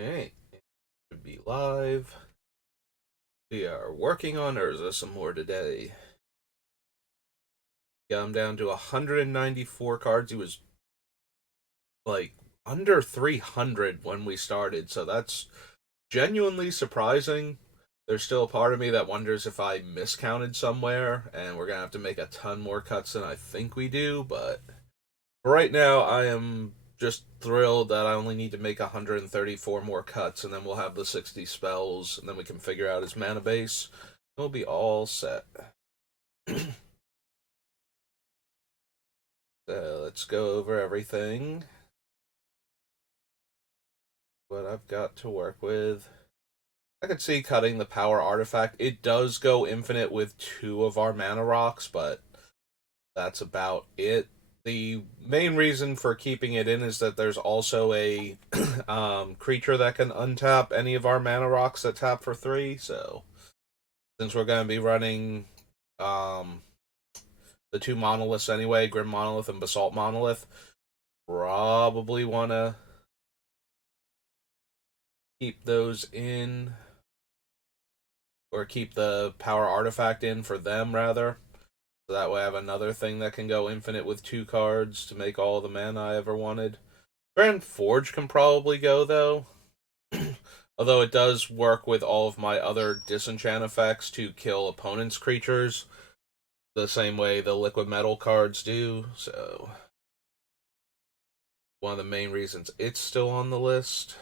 Okay, should be live. We are working on Urza some more today. Got him down to 194 cards. He was like under 300 when we started, so that's genuinely surprising. There's still a part of me that wonders if I miscounted somewhere, and we're gonna have to make a ton more cuts than I think we do, but for right now, I am just thrilled that I only need to make 134 more cuts, and then we'll have the 60 spells, and then we can figure out his mana base. We'll be all set. So let's go over everything. What I've got to work with. I could see cutting the power artifact. It does go infinite with two of our mana rocks, but that's about it. The main reason for keeping it in is that there's also a creature that can untap any of our mana rocks that tap for 3. So since we're going to be running the two monoliths anyway, Grim Monolith and Basalt Monolith, probably want to keep those in, or keep the power artifact in for them rather. So that way I have another thing that can go infinite with 2 cards to make all the mana I ever wanted. Grand Forge can probably go, though. Although it does work with all of my other disenchant effects to kill opponents' creatures, the same way the liquid metal cards do, so one of the main reasons it's still on the list.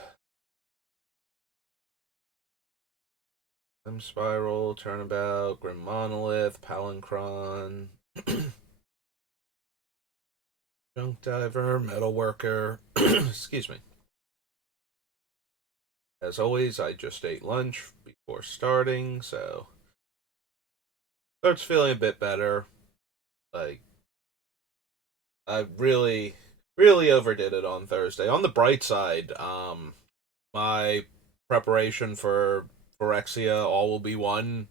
Spiral, Turnabout, Grim Monolith, Palancron, Junk Diver, Metalworker. Excuse me. As always, I just ate lunch before starting, so starts feeling a bit better. Like, I really, really overdid it on Thursday. On the bright side, my preparation for Phyrexia All Will Be One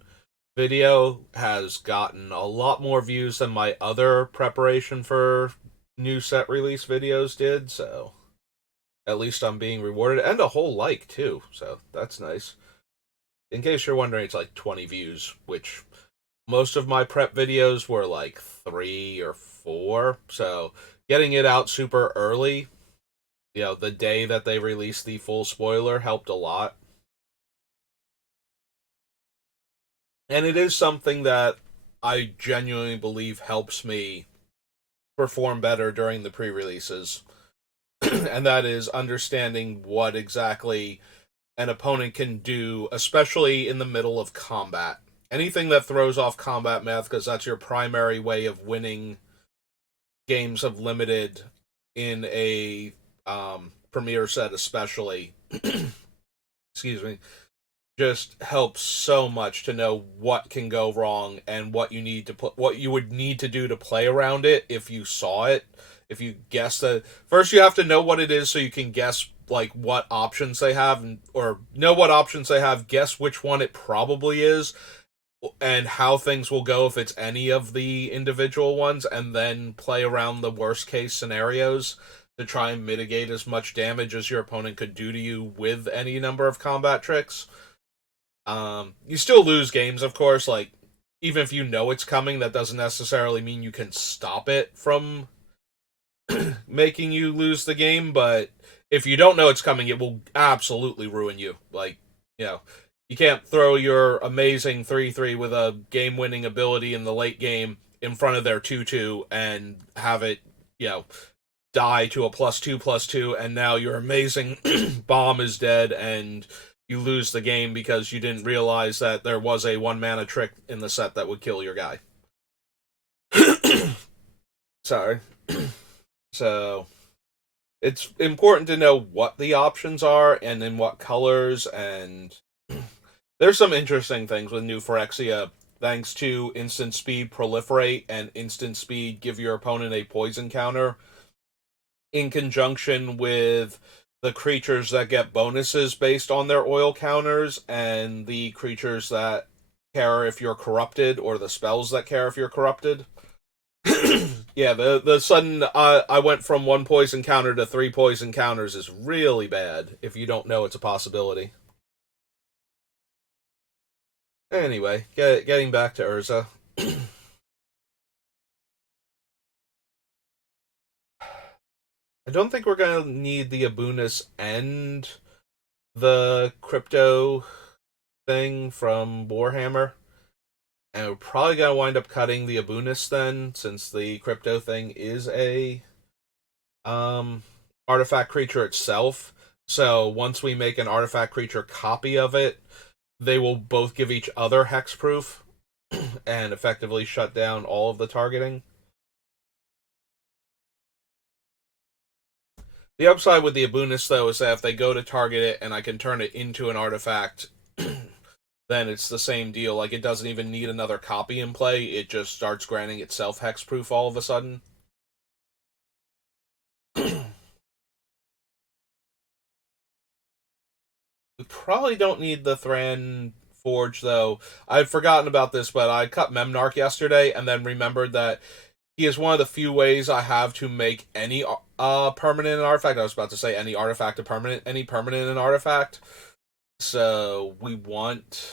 video has gotten a lot more views than my other preparation for new set release videos did, so at least I'm being rewarded, and a whole like too, so that's nice. In case you're wondering, it's like 20 views, which most of my prep videos were like 3 or 4, so getting it out super early, the day that they released the full spoiler, helped a lot. And it is something that I genuinely believe helps me perform better during the pre-releases. And that is understanding what exactly an opponent can do, especially in the middle of combat. Anything that throws off combat math, because that's your primary way of winning games of limited in a premier set, especially. Excuse me. Just helps so much to know what can go wrong and what what you would need to do to play around it if you saw it. If you guess that, first you have to know what it is so you can guess like what options they have, or know what options they have, guess which one it probably is, and how things will go if it's any of the individual ones, and then play around the worst case scenarios to try and mitigate as much damage as your opponent could do to you with any number of combat tricks. You still lose games, of course. Like, even if you know it's coming, that doesn't necessarily mean you can stop it from making you lose the game. But if you don't know it's coming, it will absolutely ruin you. Like, you can't throw your amazing 3/3 with a game-winning ability in the late game in front of their 2/2 and have it, die to a +2/+2, and now your amazing bomb is dead and you lose the game because you didn't realize that there was a 1 mana trick in the set that would kill your guy. Sorry. So it's important to know what the options are and in what colors, and there's some interesting things with new Phyrexia. Thanks to instant speed proliferate and instant speed give your opponent a poison counter, in conjunction with the creatures that get bonuses based on their oil counters, and the creatures that care if you're corrupted, or the spells that care if you're corrupted. Yeah, the sudden I went from one poison counter to three poison counters is really bad if you don't know it's a possibility. Anyway, getting back to Urza. I don't think we're gonna need the Abunis and the crypto thing from Warhammer. And we're probably gonna wind up cutting the Abunis then, since the crypto thing is a um artifact creature itself. So once we make an artifact creature copy of it, they will both give each other hexproof and effectively shut down all of the targeting. The upside with the Abunis, though, is that if they go to target it and I can turn it into an artifact, then it's the same deal. Like, it doesn't even need another copy in play, it just starts granting itself hexproof all of a sudden. We probably don't need the Thran Forge, though. I'd forgotten about this, but I cut Memnarch yesterday and then remembered that he is one of the few ways I have to make any permanent an artifact. I was about to say any artifact a permanent, any permanent an artifact. So we want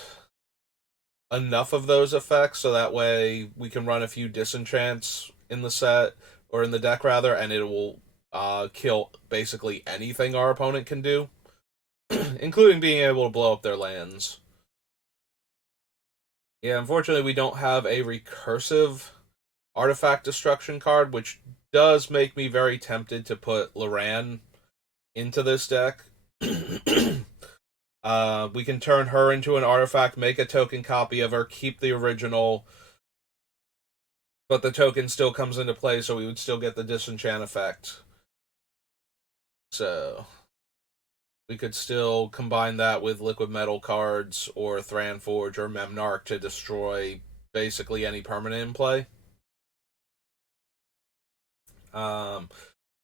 enough of those effects so that way we can run a few disenchants in the set, or in the deck rather, and it will kill basically anything our opponent can do, including being able to blow up their lands. Yeah, unfortunately, we don't have a recursive artifact destruction card, which does make me very tempted to put Loran into this deck. We can turn her into an artifact, make a token copy of her, keep the original, but the token still comes into play, so we would still get the disenchant effect. So we could still combine that with liquid metal cards or Thran Forge or Memnarch to destroy basically any permanent in play. Um,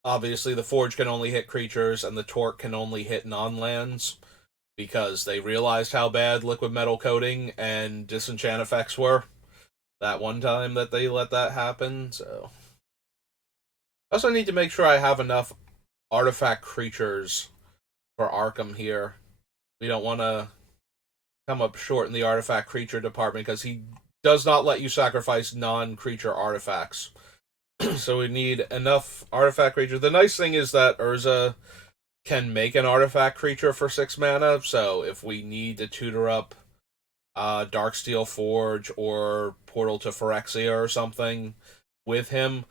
Obviously, the Forge can only hit creatures, and the Torque can only hit non-lands because they realized how bad liquid metal coating and disenchant effects were that one time that they let that happen. So I also need to make sure I have enough artifact creatures for Arkham here. We don't want to come up short in the artifact creature department because he does not let you sacrifice non-creature artifacts. So we need enough artifact creatures. The nice thing is that Urza can make an artifact creature for 6 mana, so if we need to tutor up Darksteel Forge or Portal to Phyrexia or something with him,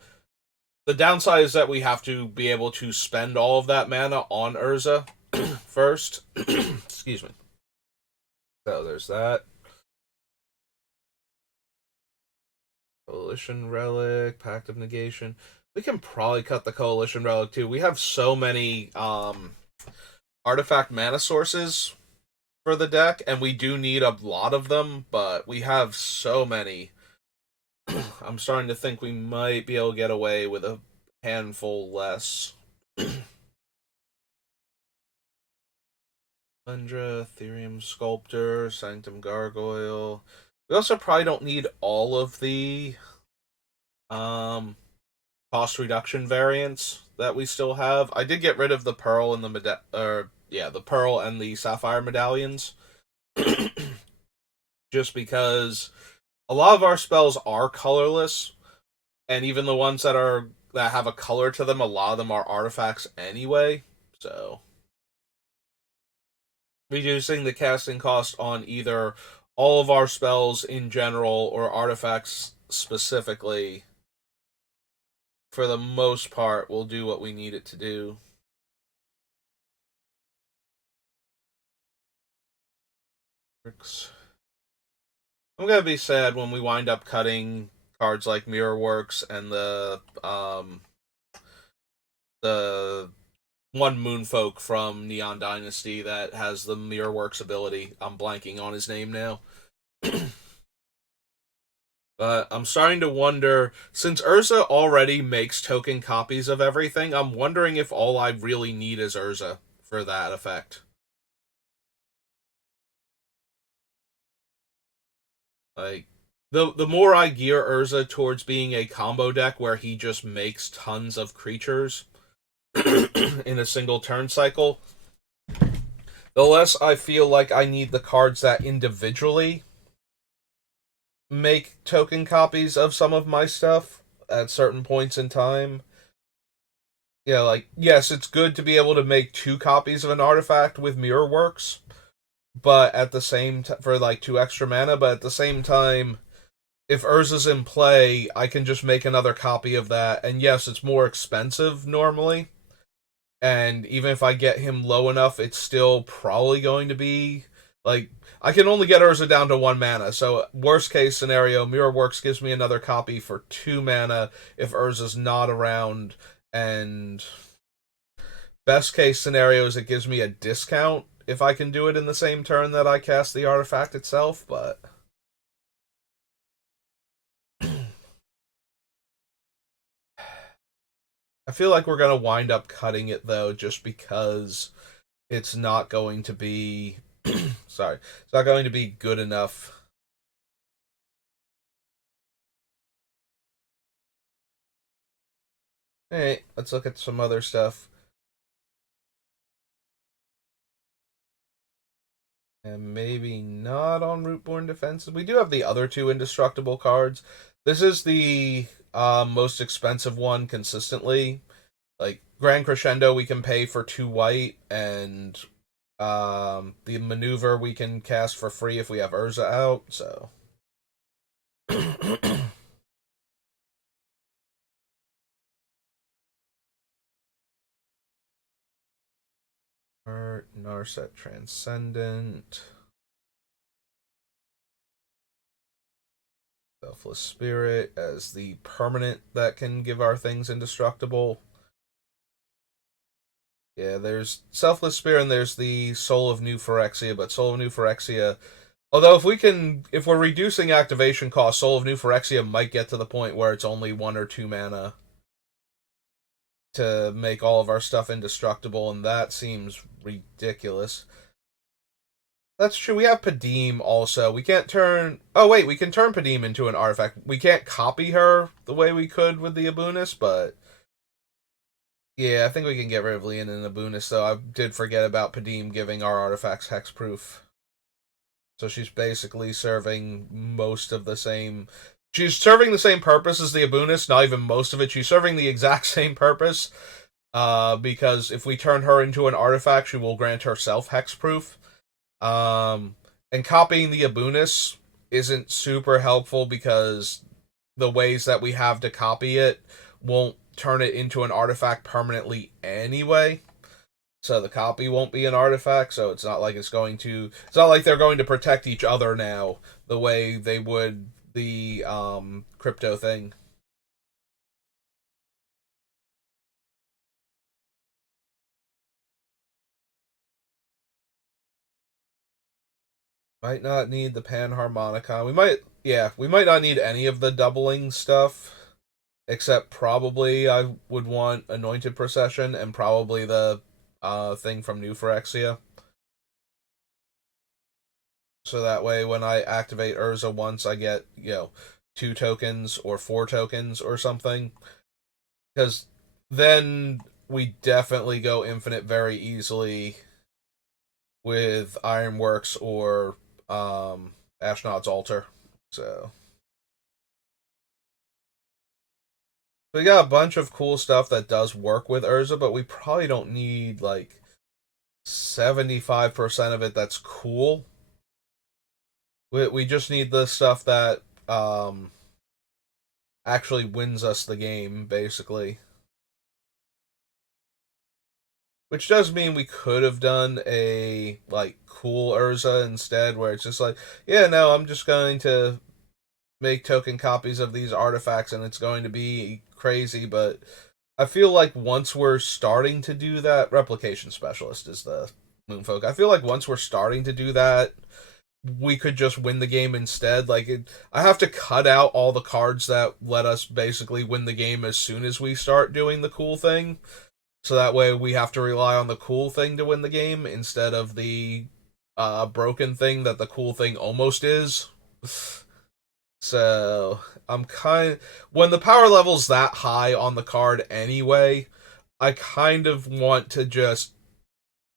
the downside is that we have to be able to spend all of that mana on Urza first. Excuse me. So there's that. Coalition Relic, Pact of Negation. We can probably cut the Coalition Relic too. We have so many artifact mana sources for the deck, and we do need a lot of them, but we have so many. I'm starting to think we might be able to get away with a handful less. Lundra, Ethereum Sculptor, Sanctum Gargoyle. We also probably don't need all of the um cost reduction variants that we still have. I did get rid of the pearl and the pearl and the sapphire medallions, just because a lot of our spells are colorless, and even the ones that have a color to them, a lot of them are artifacts anyway. So reducing the casting cost on either all of our spells in general or artifacts specifically, for the most part, will do what we need it to do. I'm gonna be sad when we wind up cutting cards like Mirrorworks and the one Moonfolk from Neon Dynasty that has the Mirrorworks ability. I'm blanking on his name now. But I'm starting to wonder, since Urza already makes token copies of everything, I'm wondering if all I really need is Urza for that effect. Like, the more I gear Urza towards being a combo deck where he just makes tons of creatures in a single turn cycle, the less I feel like I need the cards that individually make token copies of some of my stuff at certain points in time. Yeah, like, yes, it's good to be able to make two copies of an artifact with Mirror Works, but at the same time, for like two extra mana, but at the same time, if Urza's in play, I can just make another copy of that. And yes, it's more expensive normally. And even if I get him low enough, it's still probably going to be like I can only get Urza down to 1 mana. So worst case scenario, Mirror Works gives me another copy for 2 mana if Urza's not around, and best case scenario is it gives me a discount if I can do it in the same turn that I cast the artifact itself. But I feel like we're gonna wind up cutting it though, just because it's not going to be sorry, it's not going to be good enough. Hey, let's look at some other stuff. And maybe not on Rootborn Defenses. We do have the other two indestructible cards. This is the most expensive one consistently. Like Grand Crescendo, we can pay for 2 white, and the maneuver we can cast for free if we have Urza out. So Narset Transcendent, Selfless Spirit as the permanent that can give our things indestructible. Yeah, there's Selfless Spirit and there's the Soul of New Phyrexia, but Soul of New Phyrexia, although if we're reducing activation cost, Soul of New Phyrexia might get to the point where it's only 1 or 2 mana to make all of our stuff indestructible, and that seems ridiculous. That's true. We have Padim also. We can't turn. Oh wait, we can turn Padim into an artifact. We can't copy her the way we could with the Abunis, but yeah, I think we can get rid of Leon and Abunis. Though I did forget about Padim giving our artifacts hexproof. So she's basically serving most of the same. She's serving the same purpose as the Abunis. Not even most of it. She's serving the exact same purpose. Because if we turn her into an artifact, she will grant herself hexproof. And copying the Abunis isn't super helpful because the ways that we have to copy it won't turn it into an artifact permanently anyway. So the copy won't be an artifact, so it's not like it's not like they're going to protect each other now the way they would the crypto thing. Might not need the panharmonicon. We might not need any of the doubling stuff, except probably I would want Anointed Procession and probably the thing from New Phyrexia. So that way, when I activate Urza once, I get 2 tokens or 4 tokens or something. Because then we definitely go infinite very easily with Ironworks or Ashnod's Altar. So we got a bunch of cool stuff that does work with Urza, but we probably don't need like 75% of it that's cool. We just need the stuff that actually wins us the game, basically. Which does mean we could have done a like cool Urza instead, where it's just like, yeah, no, I'm just going to make token copies of these artifacts and it's going to be crazy, but I feel like once we're starting to do that, Replication Specialist is the Moonfolk. I feel like once we're starting to do that, we could just win the game instead. I have to cut out all the cards that let us basically win the game as soon as we start doing the cool thing. So that way we have to rely on the cool thing to win the game instead of the broken thing that the cool thing almost is. So I'm kind when the power level's that high on the card anyway, I kind of want to just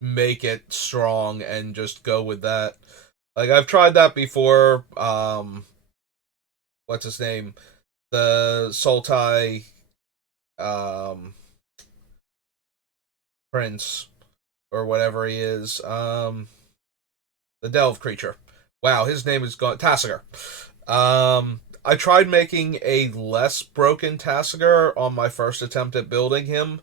make it strong and just go with that. Like I've tried that before. What's his name? The Sultai um prince or whatever he is. The Delve creature. Wow, his name is gone. Tassiger. I tried making a less broken Tassiger on my first attempt at building him,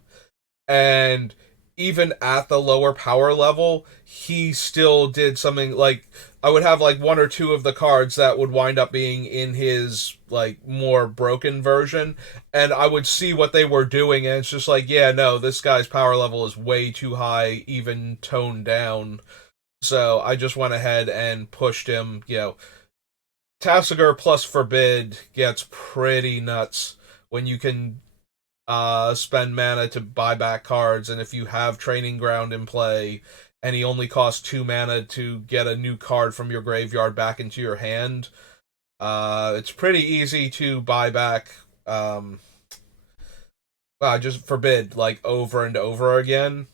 and even at the lower power level, he still did something like I would have like one or two of the cards that would wind up being in his like more broken version, and I would see what they were doing, and it's just like, yeah, no, this guy's power level is way too high, even toned down. So I just went ahead and pushed him. Tasigur plus Forbid gets pretty nuts when you can spend mana to buy back cards, and if you have Training Ground in play, and he only costs 2 mana to get a new card from your graveyard back into your hand, it's pretty easy to buy back. Just Forbid like over and over again,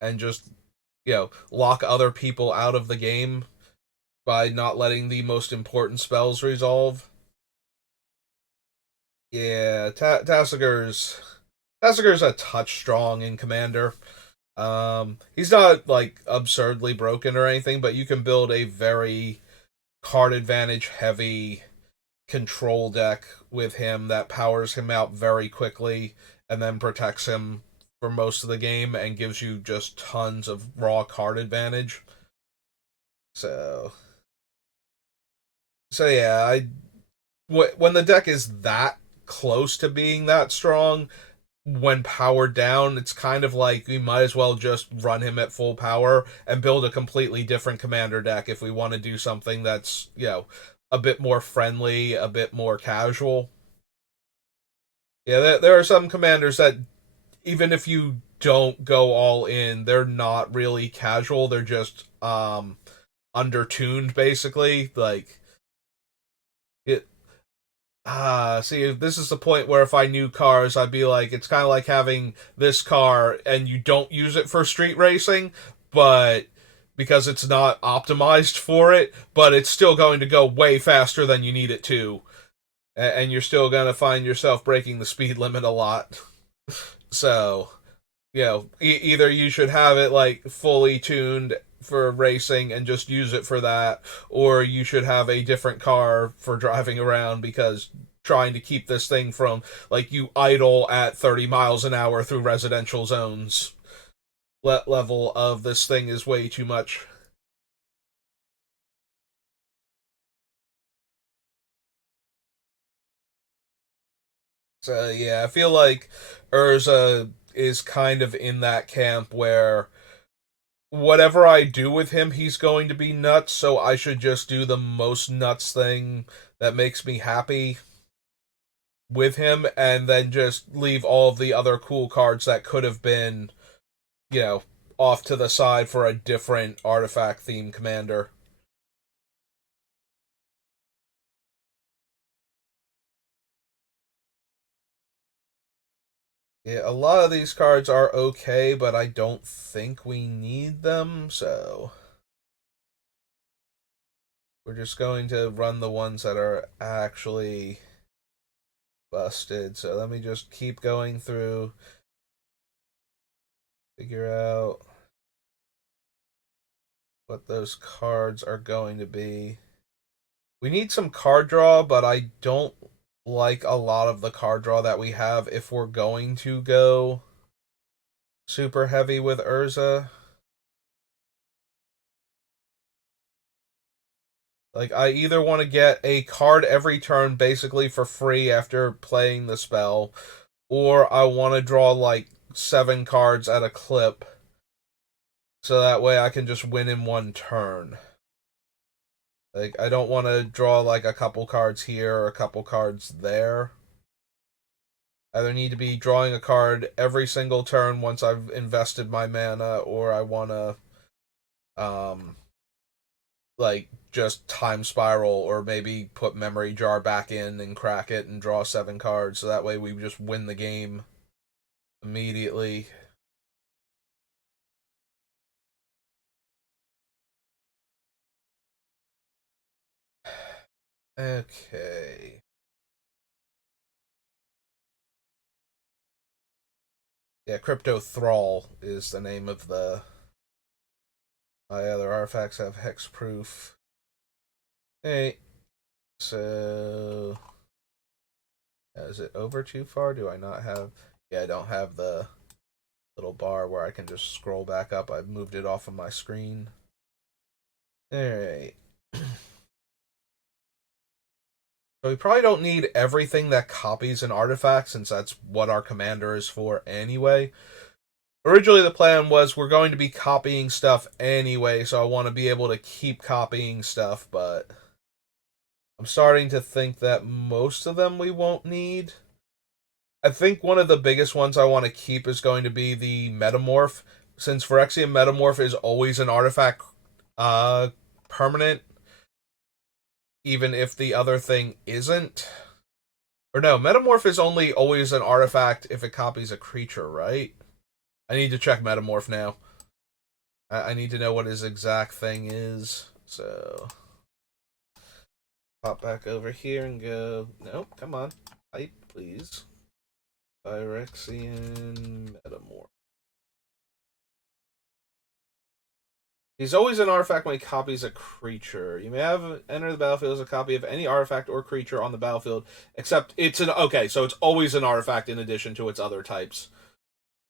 and just lock other people out of the game by not letting the most important spells resolve. Yeah, Tassiger's a touch strong in Commander. He's not like absurdly broken or anything, but you can build a very card advantage heavy control deck with him that powers him out very quickly and then protects him for most of the game and gives you just tons of raw card advantage. So, so yeah, when the deck is that close to being that strong, when powered down, it's kind of like we might as well just run him at full power and build a completely different commander deck if we want to do something that's, a bit more friendly, a bit more casual. Yeah, there are some commanders that, even if you don't go all in, they're not really casual. They're just undertuned, basically. Like, it, see, this is the point where if I knew cars, I'd be like, it's kind of like having this car and you don't use it for street racing, but because it's not optimized for it, but it's still going to go way faster than you need it to, and you're still going to find yourself breaking the speed limit a lot. So, either you should have it like fully tuned for racing and just use it for that, or you should have a different car for driving around because trying to keep this thing from like you idle at 30 miles an hour through residential zones level of this thing is way too much. So yeah, I feel like Urza is kind of in that camp where whatever I do with him, he's going to be nuts, so I should just do the most nuts thing that makes me happy with him, and then just leave all of the other cool cards that could have been, you know, off to the side for a different artifact theme commander. Yeah, a lot of these cards are okay, but I don't think we need them, so we're just going to run the ones that are actually busted. So let me just keep going through, figure out what those cards are going to be. We need some card draw, but I don't like a lot of the card draw that we have if we're going to go super heavy with Urza. Like, I either want to get a card every turn basically for free after playing the spell, or I want to draw like 7 cards at a clip so that way I can just win in one turn. Like, I don't want to draw like a couple cards here or a couple cards there. I either need to be drawing a card every single turn once I've invested my mana, or I want to um like just time spiral or maybe put memory jar back in and crack it and draw 7 cards so that way we just win the game immediately. Okay. Yeah, Crypto Thrall is the name of the. My other artifacts have hexproof. Hey, so is it over too far? Do I not have? Yeah, I don't have the little bar where I can just scroll back up. I've moved it off of my screen. Alright. So we probably don't need everything that copies an artifact since that's what our commander is for anyway. Originally the plan was we're going to be copying stuff anyway, so I want to be able to keep copying stuff, but I'm starting to think that most of them we won't need. I think one of the biggest ones I want to keep is going to be the Metamorph, since Phyrexian Metamorph is always an artifact uh, permanent, even if the other thing isn't. Or no, Metamorph is only always an artifact if it copies a creature, right? I need to check Metamorph now. I need to know what his exact thing is. So, pop back over here and go. Nope, come on. Type, please. Phyrexian Metamorph. He's always an artifact when he copies a creature. You may have enter the battlefield as a copy of any artifact or creature on the battlefield, except it's an okay. So it's always an artifact in addition to its other types.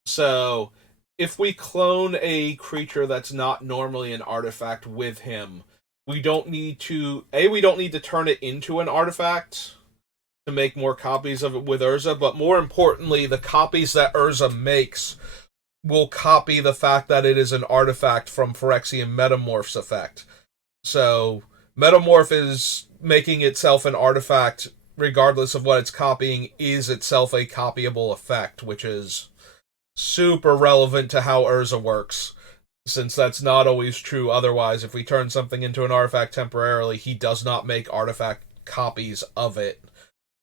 So if we clone a creature that's not normally an artifact with him, we don't need to we don't need to turn it into an artifact to make more copies of it with Urza, but more importantly, the copies that Urza makes will copy the fact that it is an artifact from Phyrexian Metamorph's effect. So Metamorph is making itself an artifact regardless of what it's copying is itself a copyable effect, which is super relevant to how Urza works, since that's not always true otherwise. If we turn something into an artifact temporarily, he does not make artifact copies of it.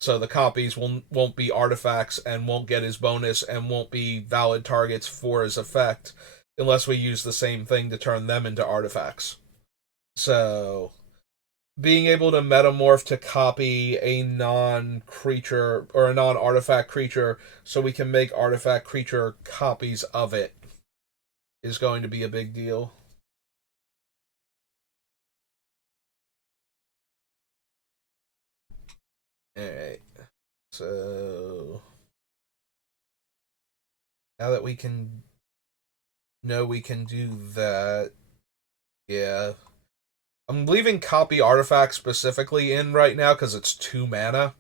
So the copies won't be artifacts and won't get his bonus and won't be valid targets for his effect unless we use the same thing to turn them into artifacts. So being able to metamorph to copy a non-creature or a non-artifact creature so we can make artifact creature copies of it is going to be a big deal. Alright. So now that we can know we can do that, yeah. I'm leaving copy artifact specifically in right now because it's 2 mana.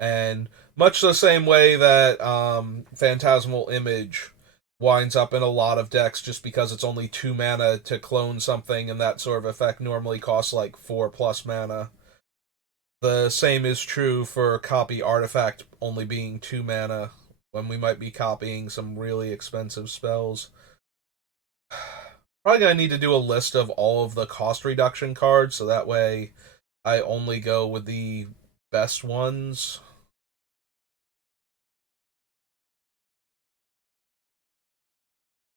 And much the same way that Phantasmal Image winds up in a lot of decks just because it's only 2 mana to clone something and that sort of effect normally costs like 4+ mana. The same is true for copy artifact only being 2 mana when we might be copying some really expensive spells. Probably gonna need to do a list of all of the cost reduction cards so that way I only go with the best ones.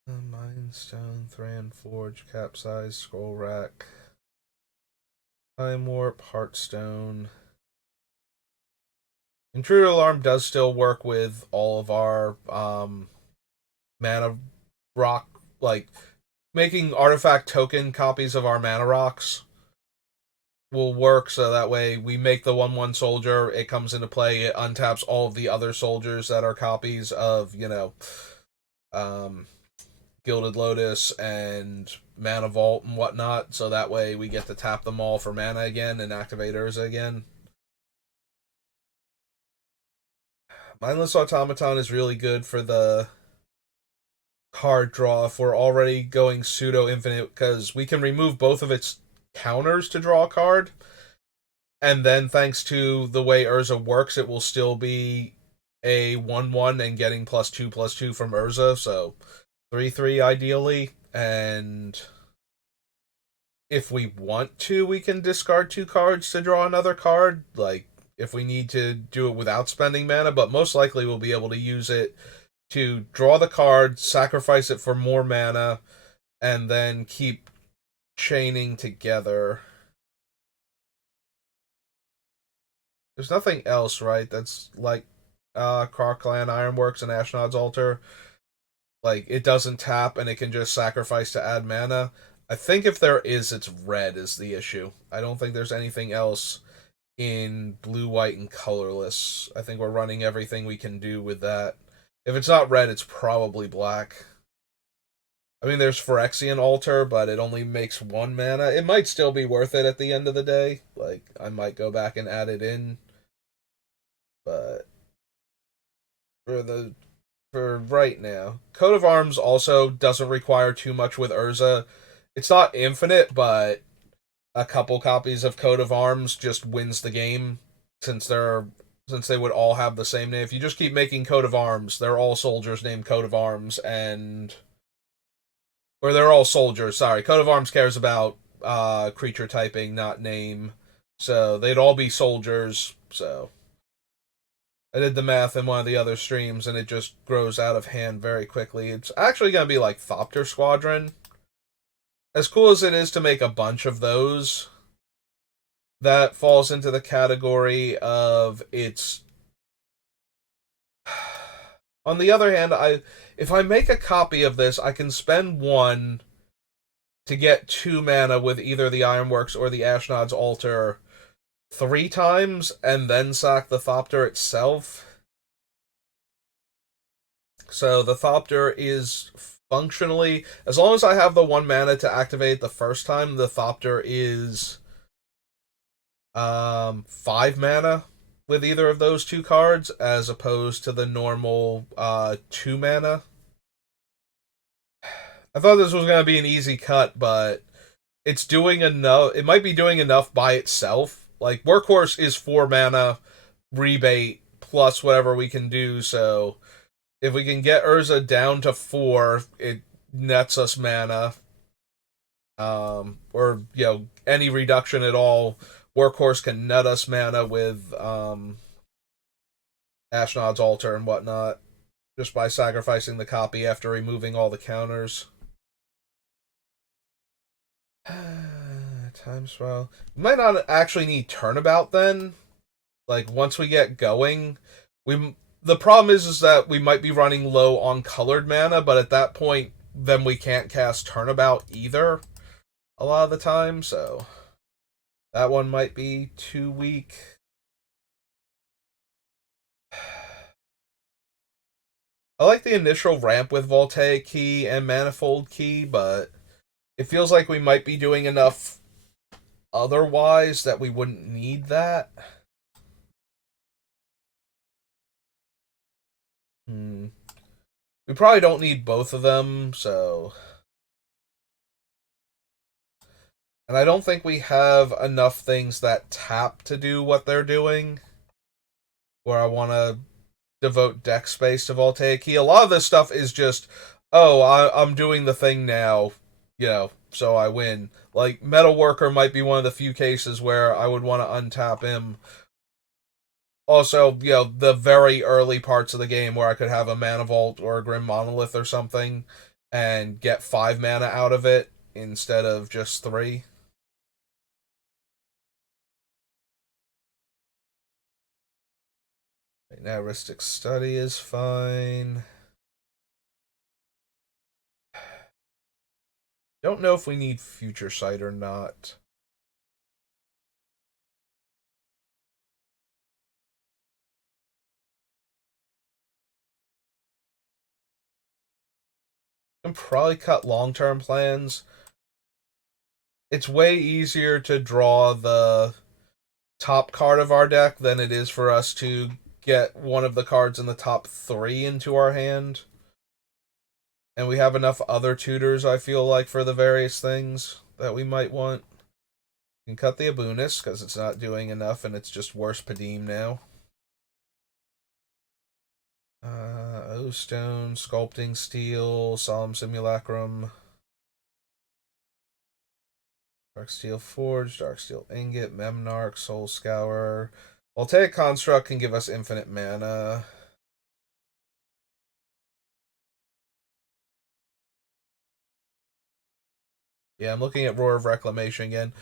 Mindstone, Thran Forge, Capsize, Scroll Rack, Time Warp, Heartstone. Intruder Alarm does still work with all of our mana rock, like making artifact token copies of our mana rocks will work so that way we make the 1/1 soldier, it comes into play, it untaps all of the other soldiers that are copies of, Gilded Lotus and Mana Vault and whatnot, so that way we get to tap them all for mana again and activate Urza again. Mindless Automaton is really good for the card draw if we're already going pseudo infinite because we can remove both of its counters to draw a card, and then thanks to the way Urza works, it will still be a 1/1 and getting +2/+2 from Urza, so 3/3 ideally, and if we want to, we can discard 2 cards to draw another card. Like, if we need to do it without spending mana, but most likely we'll be able to use it to draw the card, sacrifice it for more mana, and then keep chaining together. There's nothing else, right? That's like Clan Ironworks and Ashnod's Altar. Like, it doesn't tap and it can just sacrifice to add mana. I think if there is, it's red is the issue. I don't think there's anything else in blue, white, and colorless. I think we're running everything we can do with that. If it's not red, it's probably black. I mean, there's Phyrexian Altar, but it only makes 1 mana. It might still be worth it at the end of the day. Like, I might go back and add it in. But for the for right now, Coat of Arms also doesn't require too much with Urza. It's not infinite, but a couple copies of Coat of Arms just wins the game since they would all have the same name. If you just keep making Coat of Arms, they're all soldiers named Coat of Arms, and or they're all soldiers. Sorry, Coat of Arms cares about creature typing, not name. So they'd all be soldiers. So I did the math in one of the other streams, and it just grows out of hand very quickly. It's actually going to be like Thopter Squadron. As cool as it is to make a bunch of those, that falls into the category of it's. On the other hand, if I make a copy of this, I can spend 1 to get 2 mana with either the Ironworks or the Ashnod's Altar 3 times, and then sack the Thopter itself. So the Thopter is functionally, as long as I have the 1 mana to activate the first time, the Thopter is 5 mana with either of those 2 cards, as opposed to the normal 2 mana. I thought this was going to be an easy cut, but it's doing enough. It might be doing enough by itself. Like, Workhorse is 4 mana, rebate, plus whatever we can do, so if we can get Urza down to 4, it nets us mana. Or, any reduction at all. Workhorse can net us mana with Ashnod's Altar and whatnot, just by sacrificing the copy after removing all the counters. Time spell. We might not actually need Turnabout then. Like, once we get going, the problem is that we might be running low on colored mana, but at that point, then we can't cast Turnabout either a lot of the time, so that one might be too weak. I like the initial ramp with Voltaic Key and Manifold Key, but it feels like we might be doing enough otherwise that we wouldn't need that. We probably don't need both of them, so. And I don't think we have enough things that tap to do what they're doing, where I want to devote deck space to Voltaic Key. A lot of this stuff is just, oh, I'm doing the thing now, so I win. Like, Metalworker might be one of the few cases where I would want to untap him. Also, the very early parts of the game where I could have a Mana Vault or a Grim Monolith or something and get 5 mana out of it instead of just 3. Right now, Ristic Study is fine. Don't know if we need Future Sight or not. And probably cut long-term plans. It's way easier to draw the top card of our deck than it is for us to get one of the cards in the top 3 into our hand. And we have enough other tutors, I feel like, for the various things that we might want. We can cut the Abunis, because it's not doing enough, and it's just worse Padim now. O-Stone, Sculpting Steel, Solemn Simulacrum. Dark Steel Forge, Dark Steel Ingot, Memnarch, Soul Scour. Voltaic Construct can give us infinite mana. Yeah, I'm looking at Roar of Reclamation again.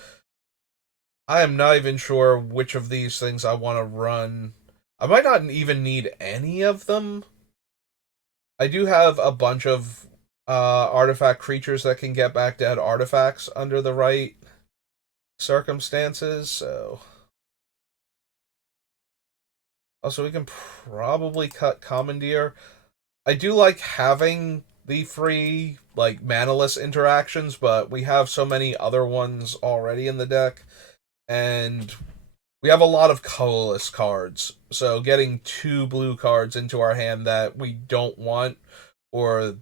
I am not even sure which of these things I want to run. I might not even need any of them. I do have a bunch of artifact creatures that can get back dead artifacts under the right circumstances, so also we can probably cut Commandeer. I do like having the free like manaless interactions, but we have so many other ones already in the deck, and we have a lot of colorless cards. So getting two blue cards into our hand that we don't want, or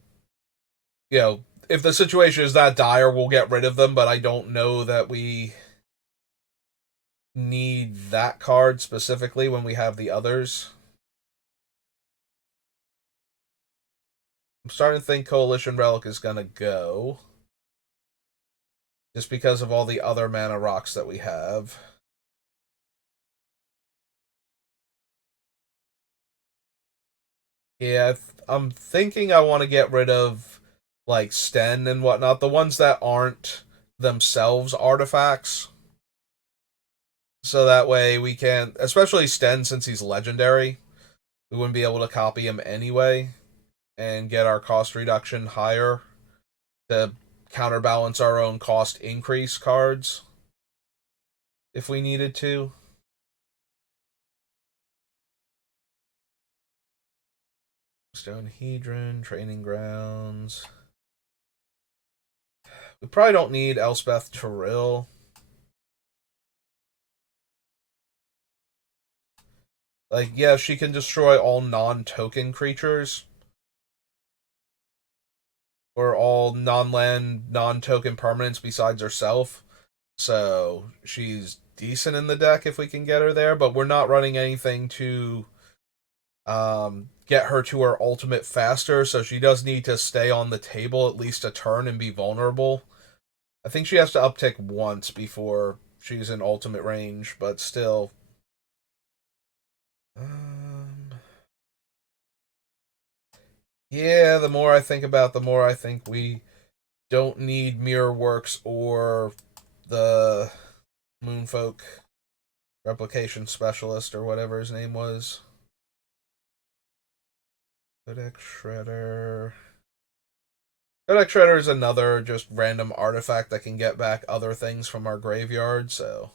if the situation is that dire, we'll get rid of them. But I don't know that we need that card specifically when we have the others. I'm starting to think Coalition Relic is gonna go. Just because of all the other mana rocks that we have. Yeah, I'm thinking I want to get rid of like Sten and whatnot, the ones that aren't themselves artifacts. So that way we can, especially Sten since he's legendary, we wouldn't be able to copy him anyway and get our cost reduction higher to counterbalance our own cost increase cards if we needed to. Stonehedron, Training Grounds. We probably don't need Elspeth Terrill. Like, yeah, she can destroy all non-token creatures. Or all non-land, non-token permanents besides herself. So she's decent in the deck if we can get her there, but we're not running anything to get her to her ultimate faster, so she does need to stay on the table at least a turn and be vulnerable. I think she has to uptick once before she's in ultimate range, but still. Yeah, the more I think about, the more I think we don't need Mirror Works or the Moonfolk Replication Specialist or whatever his name was. Codex Shredder. Codex Shredder is another just random artifact that can get back other things from our graveyard, so.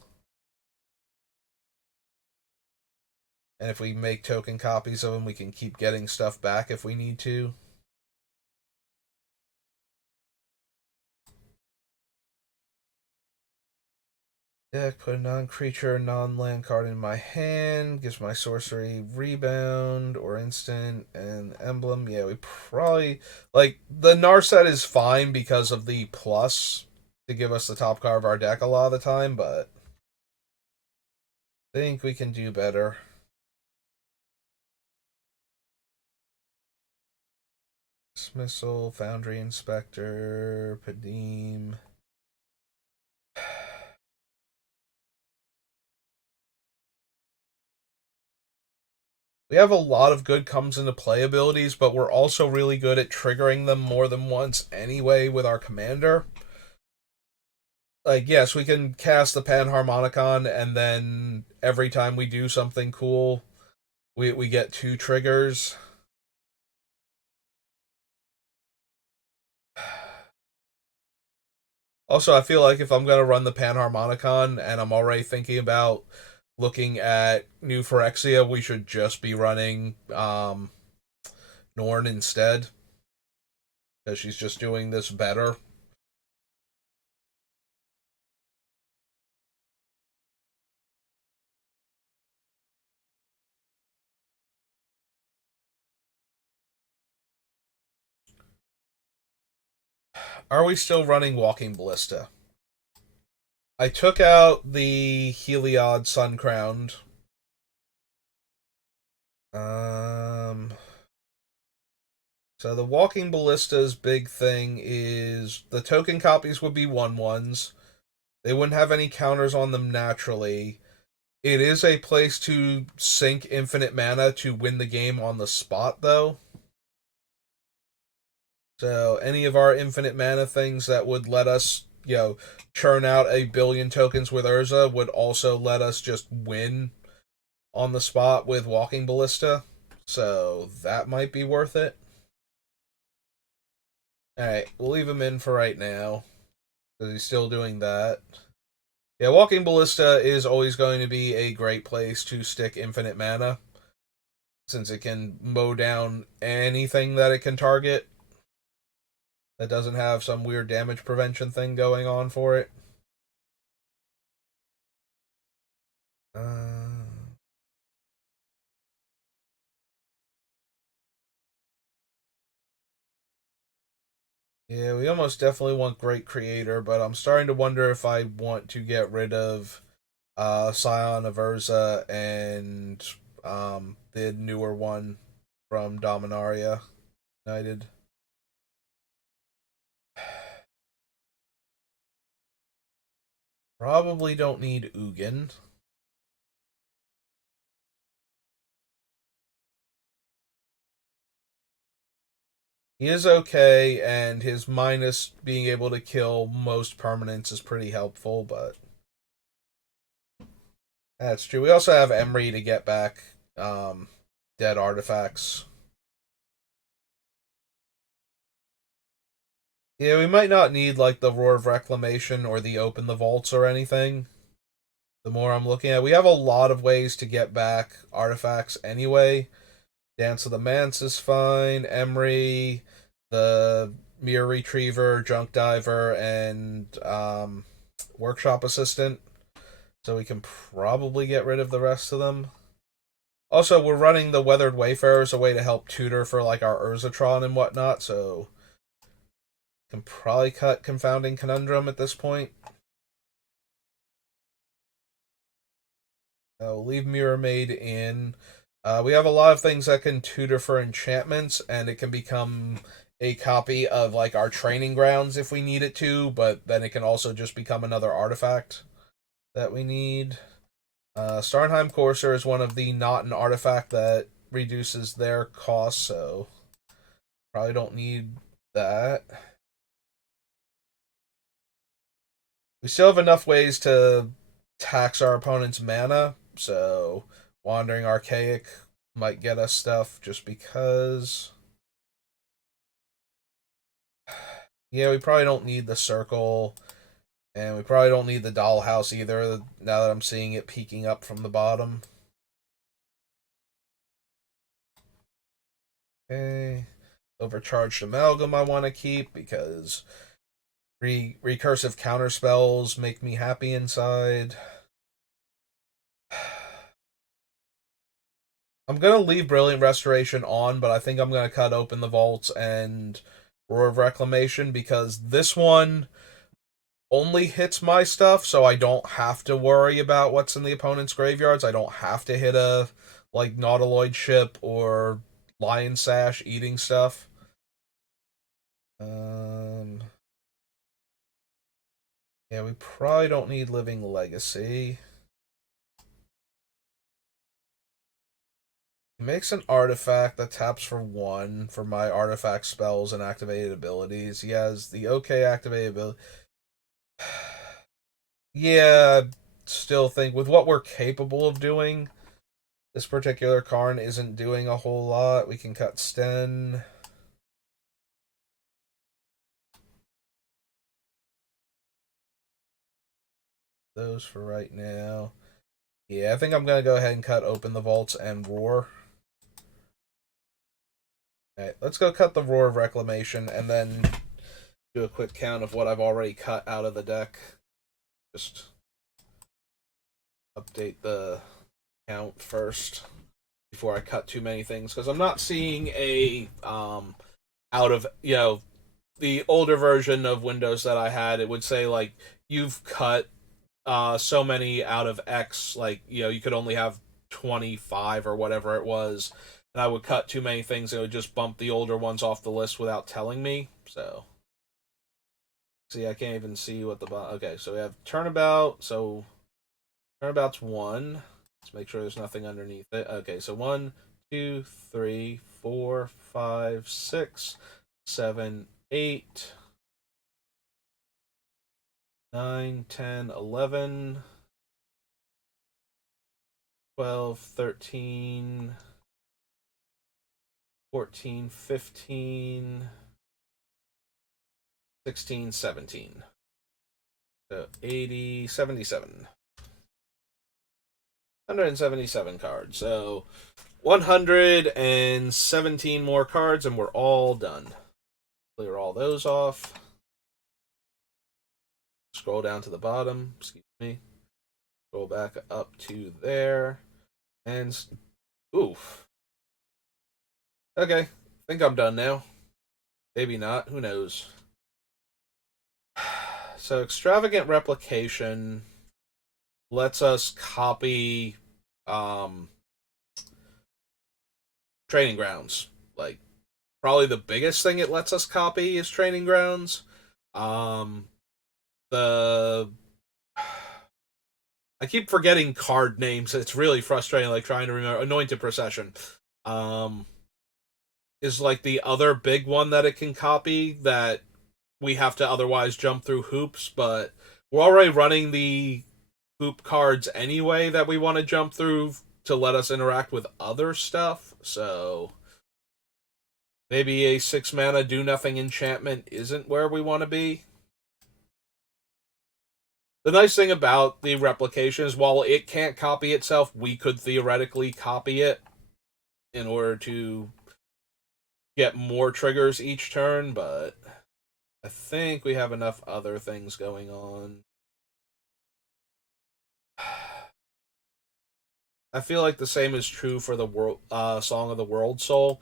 And if we make token copies of them, we can keep getting stuff back if we need to. Deck, put a non-creature, non-land card in my hand. Gives my sorcery rebound or instant and emblem. Yeah, we probably like the Narset is fine because of the plus to give us the top card of our deck a lot of the time, but I think we can do better. Dismissal, Foundry Inspector, Padim. We have a lot of good comes into play abilities, but we're also really good at triggering them more than once anyway with our commander. Like, yes, we can cast the Panharmonicon, and then every time we do something cool, we get two triggers. Also, I feel like if I'm going to run the Panharmonicon and I'm already thinking about looking at new Phyrexia, we should just be running Norn instead. Because she's just doing this better. Are we still running Walking Ballista? I took out the Heliod Sun Crowned. So the Walking Ballista's big thing is the token copies would be 1/1s. They wouldn't have any counters on them naturally. It is a place to sink infinite mana to win the game on the spot, though. So any of our infinite mana things that would let us, churn out a billion tokens with Urza would also let us just win on the spot with Walking Ballista. So that might be worth it. Alright, we'll leave him in for right now, because he's still doing that. Yeah, Walking Ballista is always going to be a great place to stick infinite mana, since it can mow down anything that it can target that doesn't have some weird damage prevention thing going on for it. Uh, yeah, we almost definitely want Great Creator, but I'm starting to wonder if I want to get rid of Scion of Urza and the newer one from Dominaria United. Probably don't need Ugin. He is okay, and his minus being able to kill most permanents is pretty helpful, but that's true. We also have Emery to get back dead artifacts. Yeah, we might not need like the Roar of Reclamation or the Open the Vaults or anything. The more I'm looking at, we have a lot of ways to get back artifacts anyway. Dance of the Manse is fine. Emery, the Mirror Retriever, Junk Diver, and Workshop Assistant. So we can probably get rid of the rest of them. Also, we're running the Weathered Wayfarer as a way to help tutor for like our Urzatron and whatnot, so can probably cut Confounding Conundrum at this point. We'll leave Mirror Maid in. We have a lot of things that can tutor for enchantments, and it can become a copy of like our training grounds if we need it to, but then it can also just become another artifact that we need. Starnheim Courser is one of the not an artifact that reduces their cost, so probably don't need that. We still have enough ways to tax our opponent's mana, so Wandering Archaic might get us stuff just because. Yeah, we probably don't need the circle, and we probably don't need the dollhouse either, now that I'm seeing it peeking up from the bottom. Okay. Overcharged Amalgam I want to keep, because recursive counterspells make me happy inside. I'm gonna leave Brilliant Restoration on, but I think I'm gonna cut open the vaults and Roar of Reclamation, because this one only hits my stuff, so I don't have to worry about what's in the opponent's graveyards. I don't have to hit a like Nautiloid ship or Lion Sash eating stuff. Yeah, we probably don't need Living Legacy. He makes an artifact that taps for 1 for my artifact spells and activated abilities. He has the OK activated ability. Yeah, still think with what we're capable of doing, this particular Karn isn't doing a whole lot. We can cut Sten. Those for right now. Yeah, I think I'm going to go ahead and cut open the vaults and Roar. Alright, let's go cut the Roar of Reclamation and then do a quick count of what I've already cut out of the deck. Just update the count first before I cut too many things, because I'm not seeing a out of the older version of Windows that I had. It would say like you've cut so many out of X, like you could only have 25 or whatever it was, and I would cut too many things. It would just bump the older ones off the list without telling me. So See, I can't even see what the okay, so we have turnabout. So turnabout's one. Let's make sure there's nothing underneath it. Okay, so 1, 2, 3, 4, 5, 6, 7, 8, 9, 10, 11, 12, 13, 14, 15, 16, 17. So 80, 77. 177 cards. So 117 more cards, and we're all done. Clear all those off. Scroll down to the bottom. Excuse me. Scroll back up to there. And oof. Okay. Think I'm done now. Maybe not. Who knows? So extravagant replication lets us copy um training grounds. Like probably the biggest thing it lets us copy is training grounds. Um the I keep forgetting card names. It's really frustrating, like trying to remember. Anointed Procession um, is like the other big one that it can copy that we have to otherwise jump through hoops, but we're already running the hoop cards anyway that we want to jump through to let us interact with other stuff. So maybe a 6 mana do nothing enchantment isn't where we want to be. The nice thing about the replication is while it can't copy itself, we could theoretically copy it in order to get more triggers each turn, but I think we have enough other things going on. I feel like the same is true for the world Song of the World Soul.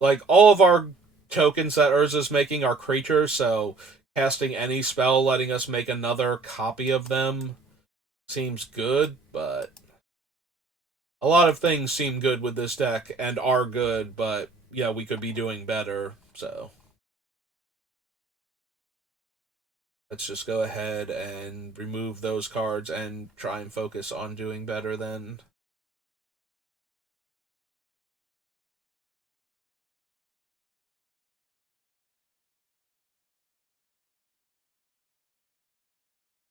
Like all of our tokens that Urza's making are creatures, so casting any spell letting us make another copy of them seems good, but a lot of things seem good with this deck and are good, but yeah, we could be doing better. So let's just go ahead and remove those cards and try and focus on doing better then.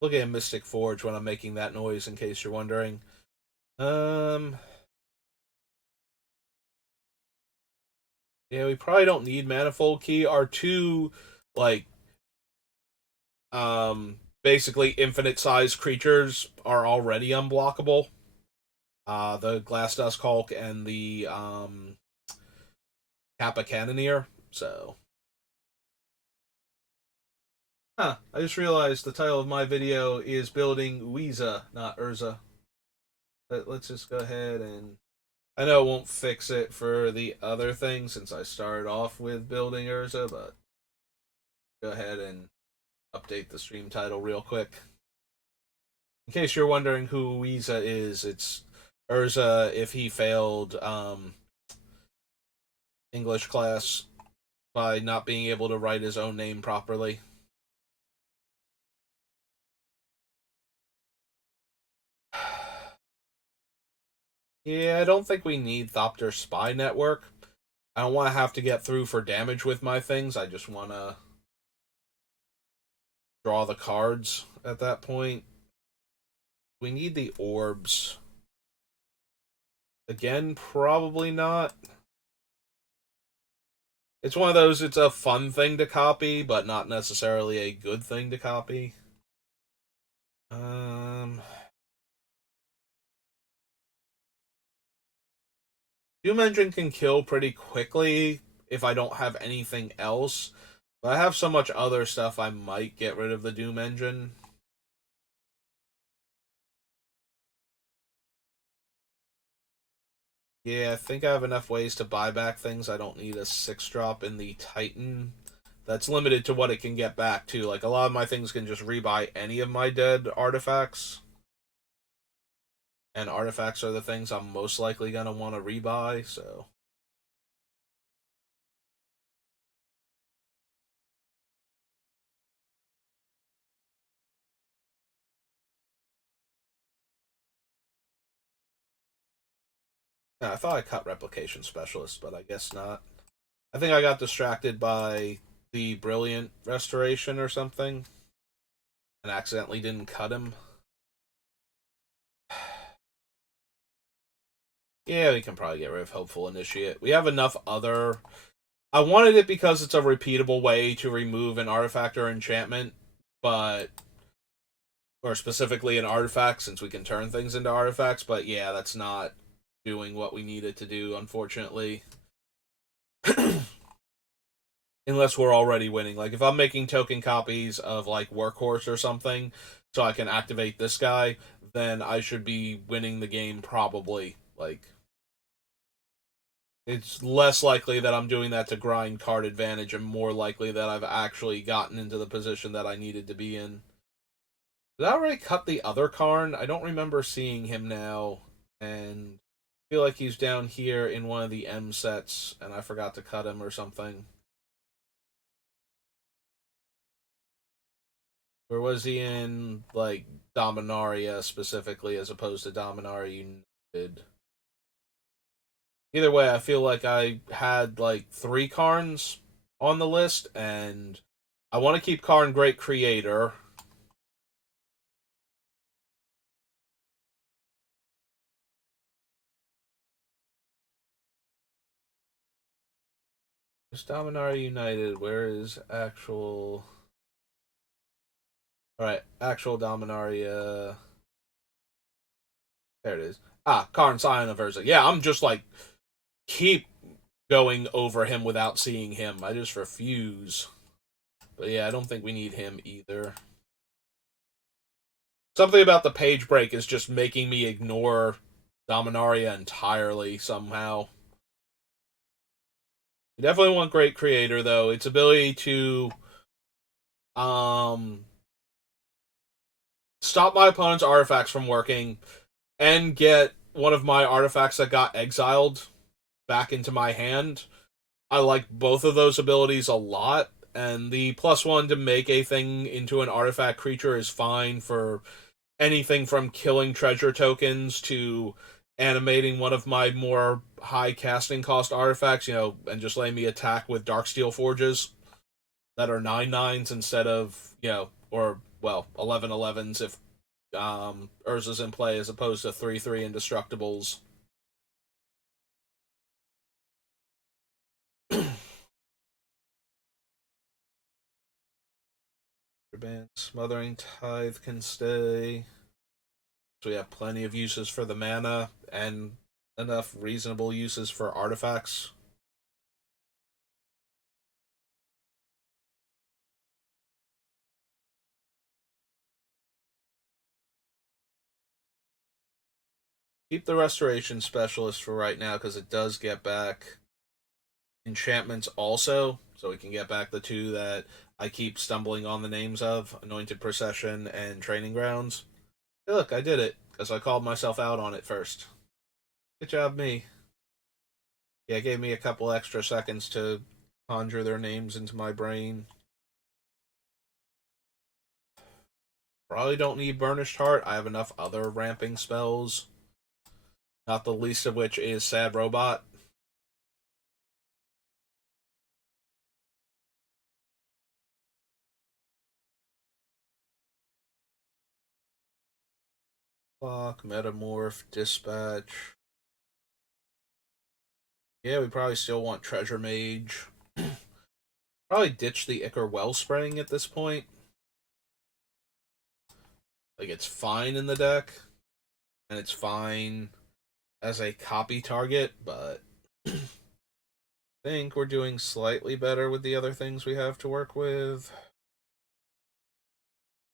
Look at Mystic Forge when I'm making that noise, in case you're wondering. Um, yeah, we probably don't need Manifold Key. Our two, like, basically infinite size creatures are already unblockable. The Glass Dust Hulk and the Kappa Cannoneer. So, I just realized the title of my video is building Urza, not Urza. But let's just go ahead and I know it won't fix it for the other thing since I started off with building Urza, but go ahead and update the stream title real quick. In case you're wondering who Urza is, it's Urza if he failed English class by not being able to write his own name properly. Yeah, I don't think we need Thopter Spy Network. I don't want to have to get through for damage with my things. I just want to draw the cards at that point. We need the orbs. Again, probably not. It's one of those, it's a fun thing to copy, but not necessarily a good thing to copy. Doom Engine can kill pretty quickly if I don't have anything else. But I have so much other stuff I might get rid of the Doom Engine. Yeah, I think I have enough ways to buy back things. I don't need a 6-drop in the Titan. That's limited to what it can get back, too. Like, a lot of my things can just rebuy any of my dead artifacts. And artifacts are the things I'm most likely going to want to rebuy, so... Yeah, I thought I cut Replication Specialist, but I guess not. I think I got distracted by the Brilliant Restoration or something and accidentally didn't cut him. Yeah, we can probably get rid of Hopeful Initiate. We have enough other. I wanted it because it's a repeatable way to remove an artifact or enchantment, but. Or specifically an artifact, since we can turn things into artifacts, but yeah, that's not doing what we need it to do, unfortunately. Unless we're already winning. Like, if I'm making token copies of, like, Workhorse or something, so I can activate this guy, then I should be winning the game, probably. Like, it's less likely that I'm doing that to grind card advantage and more likely that I've actually gotten into the position that I needed to be in. Did I already cut the other Karn? I don't remember seeing him now, and I feel like he's down here in one of the M sets, and I forgot to cut him or something. Or was he in, like, Dominaria specifically as opposed to Dominaria United? Either way, I feel like I had, like, 3 Karns on the list, and I want to keep Karn Great Creator. Is Dominaria United? Where is actual. Alright, actual Dominaria. There it is. Ah, Karn Scion of Urza. Yeah, I'm just like keep going over him without seeing him. I just refuse. But yeah, I don't think we need him either. Something about the page break is just making me ignore Dominaria entirely somehow. You definitely want Great Creator though. Its ability to um stop my opponent's artifacts from working and get one of my artifacts that got exiled back into my hand. I like both of those abilities a lot, and the +1 to make a thing into an artifact creature is fine for anything from killing treasure tokens to animating one of my more high casting cost artifacts, and just letting me attack with Darksteel Forges that are 9/9s instead of, or, well, 11/11s if Urza's in play as opposed to 3/3 indestructibles. Smothering Tithe can stay. So we have plenty of uses for the mana and enough reasonable uses for artifacts. Keep the Restoration Specialist for right now because it does get back enchantments also. So we can get back the 2 that I keep stumbling on the names of, Anointed Procession and Training Grounds. Hey, look, I did it because I called myself out on it first. Good job, me. Yeah, it gave me a couple extra seconds to conjure their names into my brain. Probably don't need Burnished Heart. I have enough other ramping spells. Not the least of which is Sad Robot. Clock, Metamorph, Dispatch. Yeah, we probably still want Treasure Mage. Probably ditch the Ichor Wellspring at this point. Like, it's fine in the deck, and it's fine as a copy target, but I think we're doing slightly better with the other things we have to work with.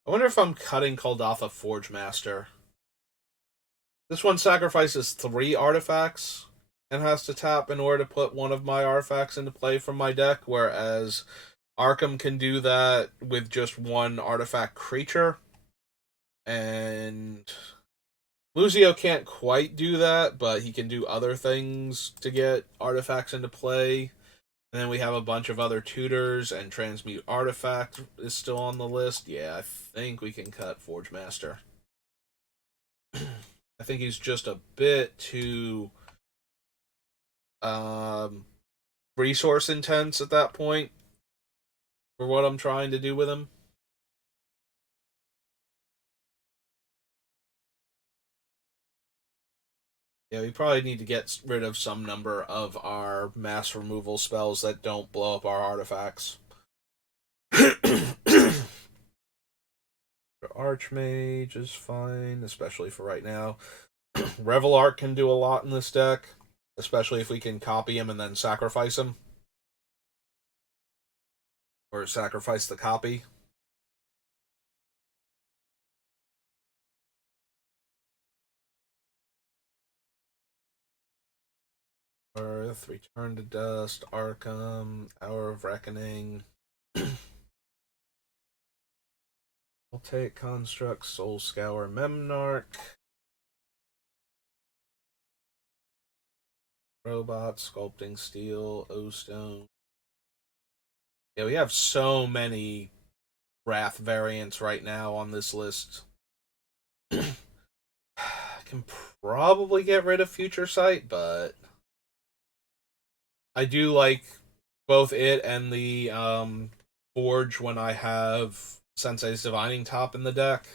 I wonder if I'm cutting Kuldotha Forge Master. This one sacrifices 3 artifacts and has to tap in order to put one of my artifacts into play from my deck, whereas Arkham can do that with just 1 artifact creature. And Luzio can't quite do that, but he can do other things to get artifacts into play. And then we have a bunch of other tutors, and Transmute Artifact is still on the list. Yeah, I think we can cut Forge Master. I think he's just a bit too um, resource intense at that point for what I'm trying to do with him. Yeah, we probably need to get rid of some number of our mass removal spells that don't blow up our artifacts. Archmage is fine, especially for right now. Revelark can do a lot in this deck, especially if we can copy him and then sacrifice him. Or sacrifice the copy. Earth, Return to Dust, Arkham, Hour of Reckoning. I'll take Construct, Soul Scour, Memnarch. Robot, Sculpting Steel, O-Stone. Yeah, we have so many Wrath variants right now on this list. I can probably get rid of Future Sight, but I do like both it and the Forge when I have Sensei's Divining Top in the deck.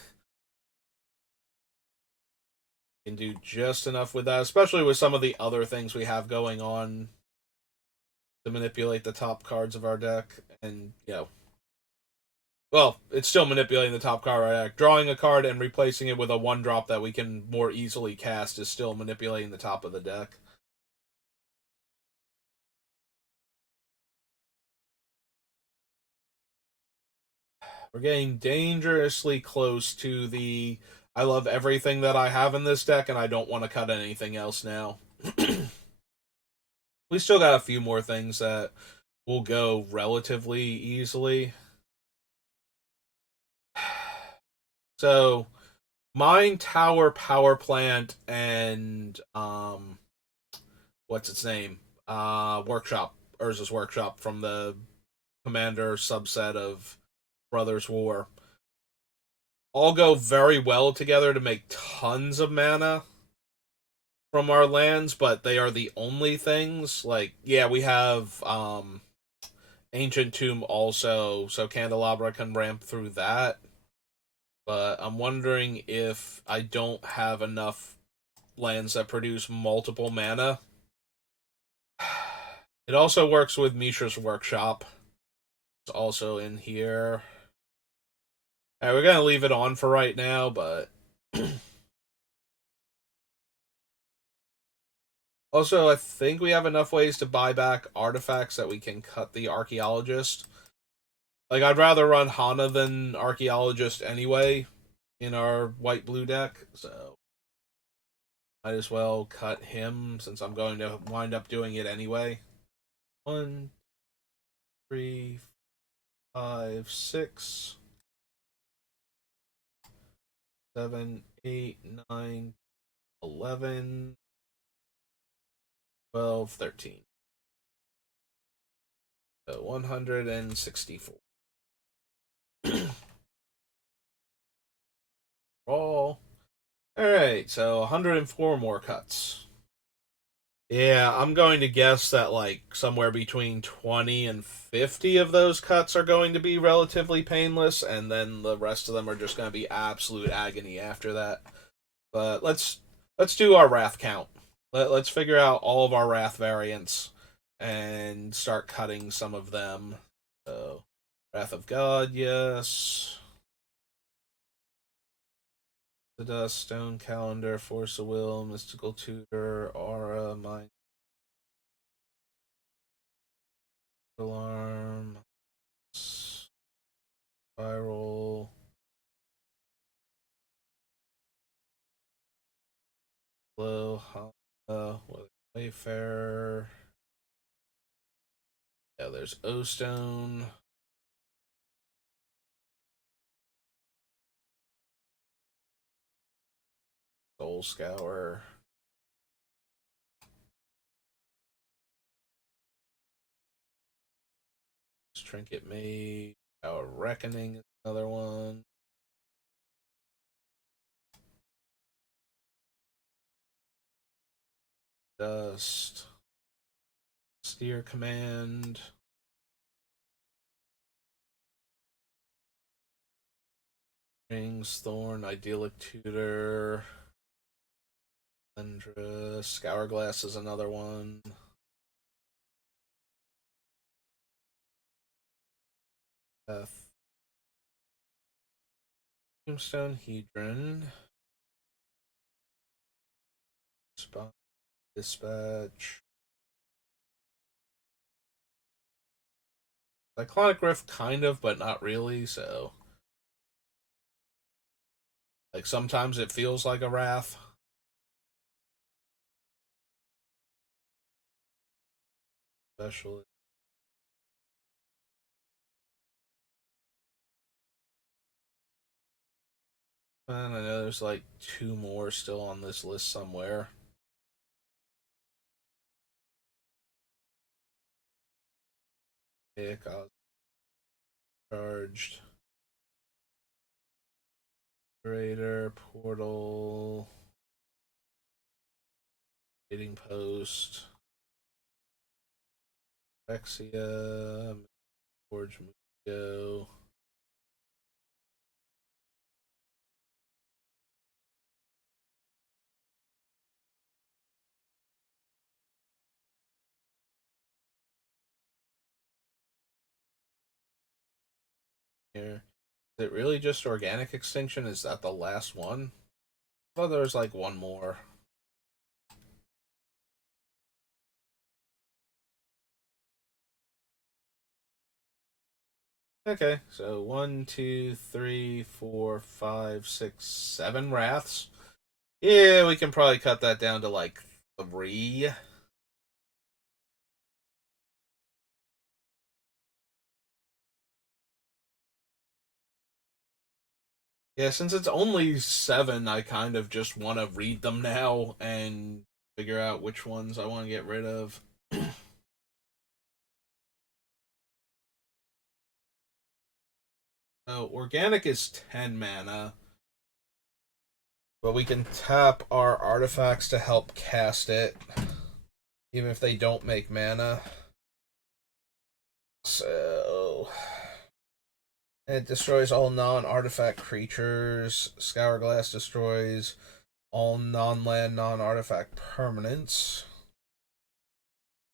Can do just enough with that, especially with some of the other things we have going on to manipulate the top cards of our deck. And, well, it's still manipulating the top card of our deck. Drawing a card and replacing it with a 1-drop that we can more easily cast is still manipulating the top of the deck. We're getting dangerously close to the I love everything that I have in this deck and I don't want to cut anything else now. We still got a few more things that will go relatively easily. So, Mine Tower Power Plant and what's its name? Workshop, Urza's Workshop from the Commander subset of Brothers War all go very well together to make tons of mana from our lands, but they are the only things. Like, yeah, we have Ancient Tomb also, so Candelabra can ramp through that. But I'm wondering if I don't have enough lands that produce multiple mana. It also works with Mishra's Workshop. It's also in here. Alright, we're gonna leave it on for right now, but also I think we have enough ways to buy back artifacts that we can cut the Archaeologist. Like, I'd rather run Hana than Archaeologist anyway in our white-blue deck, so might as well cut him since I'm going to wind up doing it anyway. 1, 3, 5, 6, 7, 8, 9, 11, 12, 13. So 164. All. Alright, so 104 more cuts. Yeah, I'm going to guess that like somewhere between 20 and 50 of those cuts are going to be relatively painless, and then the rest of them are just going to be absolute agony after that. But let's do our wrath count. Let's figure out all of our wrath variants and start cutting some of them. So, Wrath of God, yes. The Dust, Stone Calendar, Force of Will, Mystical Tutor, Aura, Mind Alarm, Spiral, Glow, Wayfarer. Yeah, there's O-Stone. Soul Scour. Trinket Mage. Our Reckoning is another one. Dust. Austere Command. Rings, Thorn, Idyllic Tutor. Lendra, Scourglass is another one. Tombstone, Hedron. Spot, Dispatch. Cyclonic Rift, kind of, but not really, so. Like, sometimes it feels like a Wrath. Especially. And I know there's like two more still on this list somewhere. Pick, charged. Raider, Portal. Hitting Post. Rexia. Forge Mugo. Here. Is it really just Organic Extinction? Is that the last one? Oh, there's like one more. Okay, so 1, 2, 3, 4, 5, 6, 7 Wraths. Yeah, we can probably cut that down to like 3. Yeah, since it's only 7, I kind of just want to read them now and figure out which ones I want to get rid of. So, Organic is 10 mana, but we can tap our artifacts to help cast it, even if they don't make mana. So, it destroys all non-artifact creatures. Scourglass destroys all non-land, non-artifact permanents.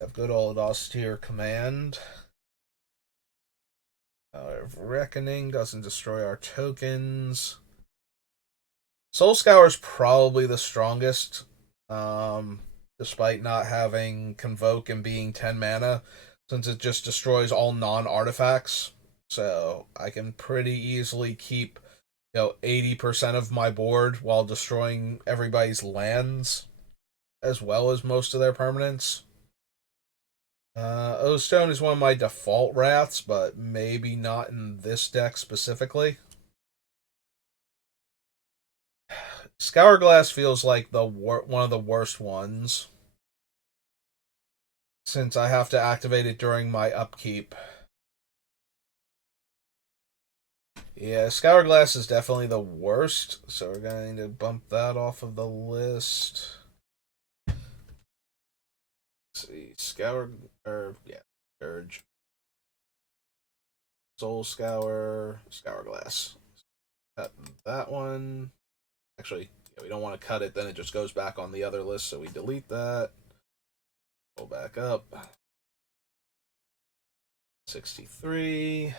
Have good old Austere Command. Hour of Reckoning doesn't destroy our tokens. Soul Scour is probably the strongest, despite not having Convoke and being 10 mana, since it just destroys all non-artifacts. So I can pretty easily keep 80% of my board while destroying everybody's lands as well as most of their permanents. O-Stone is one of my default wraths, but maybe not in this deck specifically. Scourglass feels like one of the worst ones, since I have to activate it during my upkeep. Yeah, Scourglass is definitely the worst, so we're going to bump that off of the list. Let's see, Scourge. Soul Scour, Scourglass. Cut that one. Actually, we don't want to cut it, then it just goes back on the other list, so we delete that. Go back up. 63.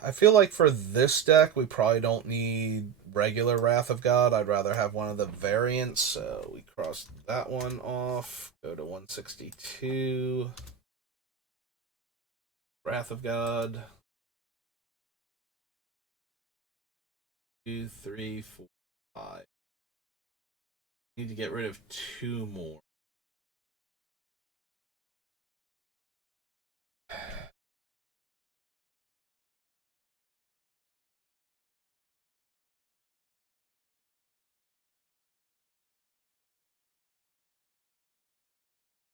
I feel like for this deck, we probably don't need regular Wrath of God. I'd rather have one of the variants, so we cross that one off. Go to 162. Wrath of God. 2, 3, 4, 5. Need to get rid of 2 more.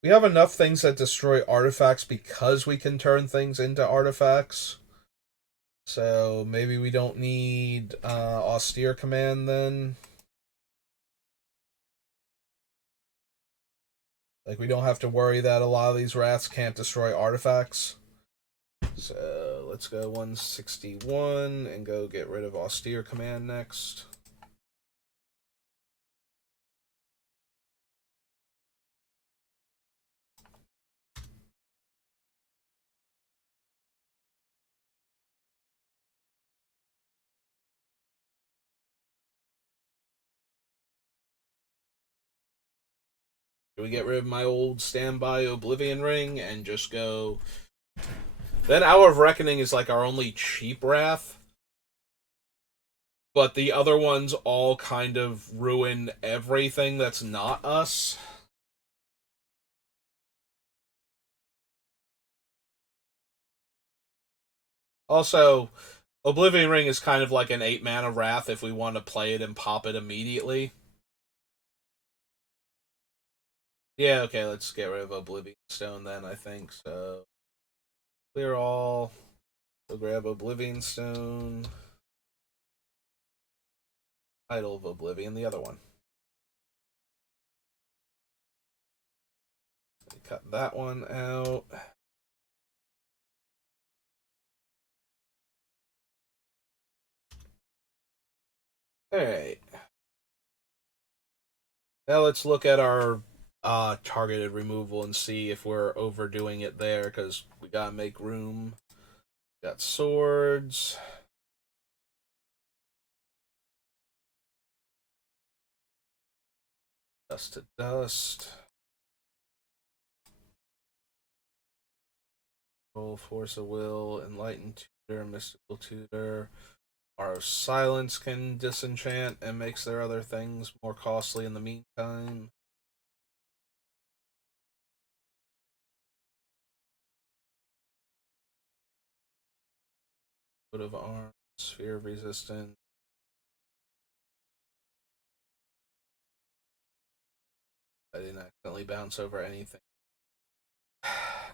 We have enough things that destroy artifacts because we can turn things into artifacts. So maybe we don't need austere command then. Like, we don't have to worry that a lot of these rats can't destroy artifacts. So let's go 161 and go get rid of austere command next. We get rid of my old standby Oblivion Ring and just go. Then Hour of Reckoning is like our only cheap Wrath. But the other ones all kind of ruin everything that's not us. Also, Oblivion Ring is kind of like an 8 mana Wrath if we want to play it and pop it immediately. Yeah, okay, let's get rid of Oblivion Stone then, I think. So, clear all. We'll grab Oblivion Stone. Idol of Oblivion, the other one. Cut that one out. Alright. Now let's look at our targeted removal and see if we're overdoing it there, because we gotta make room. Got swords. Dust to dust. Roll, force of will, enlightened tutor, mystical tutor. Our silence can disenchant and makes their other things more costly in the meantime. Coat of arms, sphere of resistance. I didn't accidentally bounce over anything. I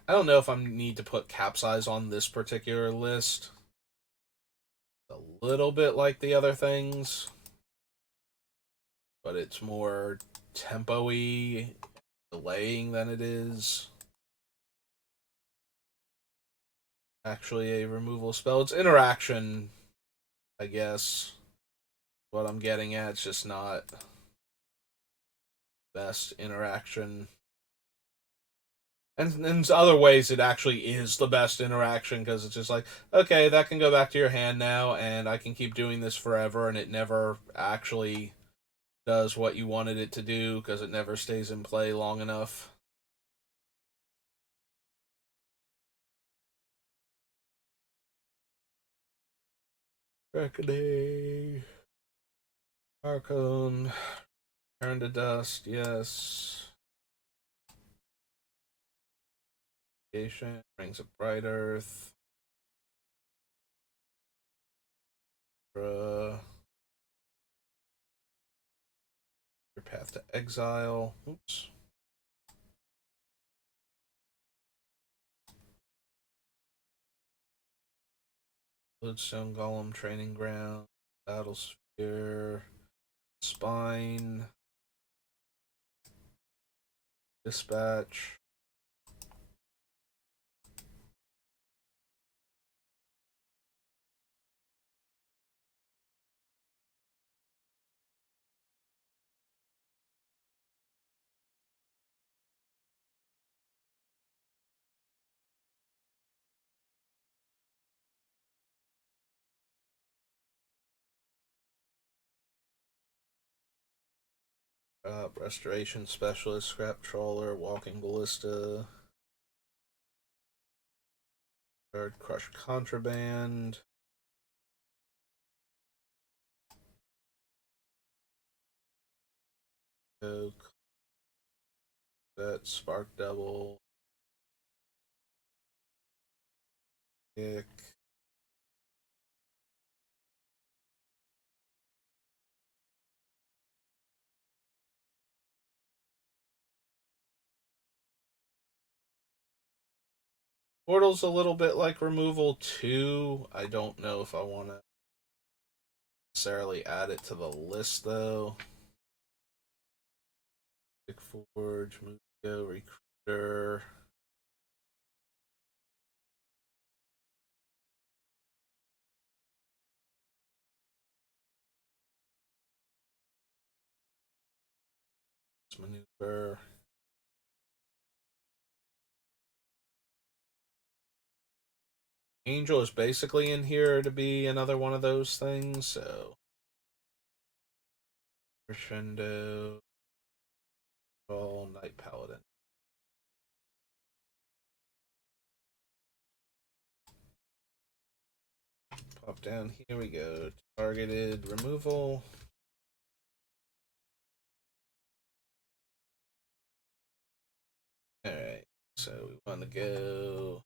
don't know if I need to put capsize on this particular list. A little bit like the other things, but it's more tempo-y, delaying than it is actually a removal spell. It's interaction, I guess. What I'm getting at, it's just not best interaction. And in other ways, it actually is the best interaction because it's just like, okay, that can go back to your hand now, and I can keep doing this forever, and it never actually does what you wanted it to do because it never stays in play long enough. Reckoning. Arcone. Turn to dust, yes. Rings of Bright Earth. Your path to exile. Oops. Bloodstone Golem Training Ground. Battle Sphere. Spine. Dispatch. Restoration Specialist, Scrap Trawler, Walking Ballista, Guard Crush Contraband, Oak, that Spark Double, Kick, Portal's a little bit like removal too. I don't know if I want to necessarily add it to the list though. Big Forge, Museo, Recruiter. Maneuver. Angel is basically in here to be another one of those things, so Crescendo, all Night Paladin. Pop down, here we go. Targeted removal. Alright, so we want to go.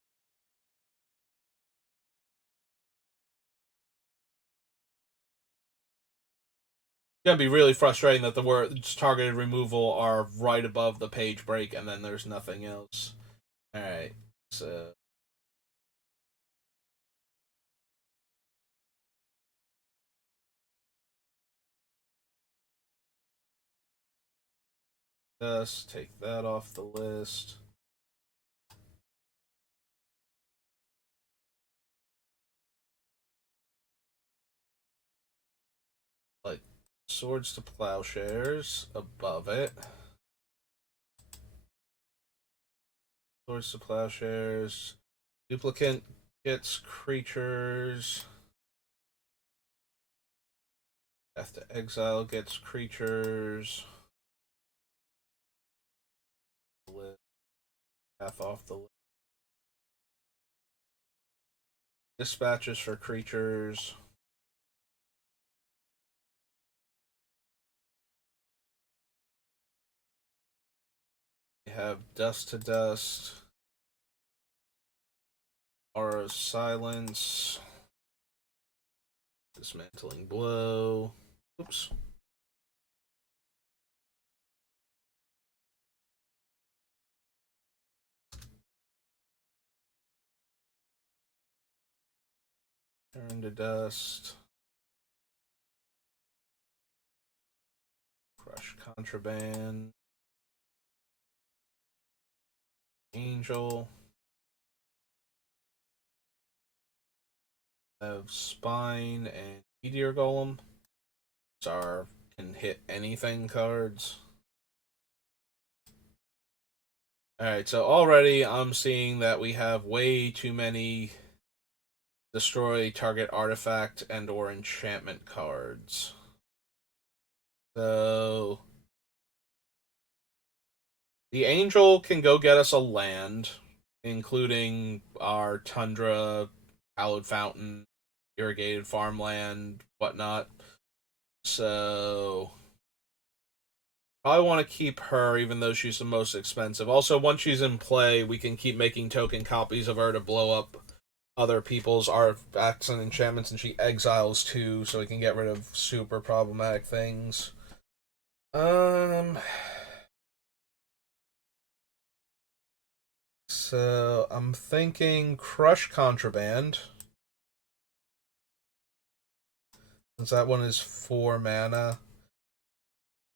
It's gonna be really frustrating that the words targeted removal are right above the page break and then there's nothing else. Alright, so just take that off the list. Like Swords to Plowshares above it. Swords to Plowshares. Duplicate gets creatures. Path to Exile gets creatures. Path off the list. Dispatches for creatures. We have Dust to Dust. Aura's Silence. Dismantling Blow. Oops. Turn to Dust. Crush Contraband. Angel. Have Spine and Meteor Golem. These are can hit anything cards. Alright, so already I'm seeing that we have way too many destroy target artifact and or enchantment cards. So the Angel can go get us a land, including our Tundra, Hallowed Fountain, Irrigated Farmland, whatnot. So probably want to keep her, even though she's the most expensive. Also, once she's in play, we can keep making token copies of her to blow up other people's artifacts and enchantments, and she exiles too, so we can get rid of super problematic things. So I'm thinking Crush Contraband, since that one is 4 mana.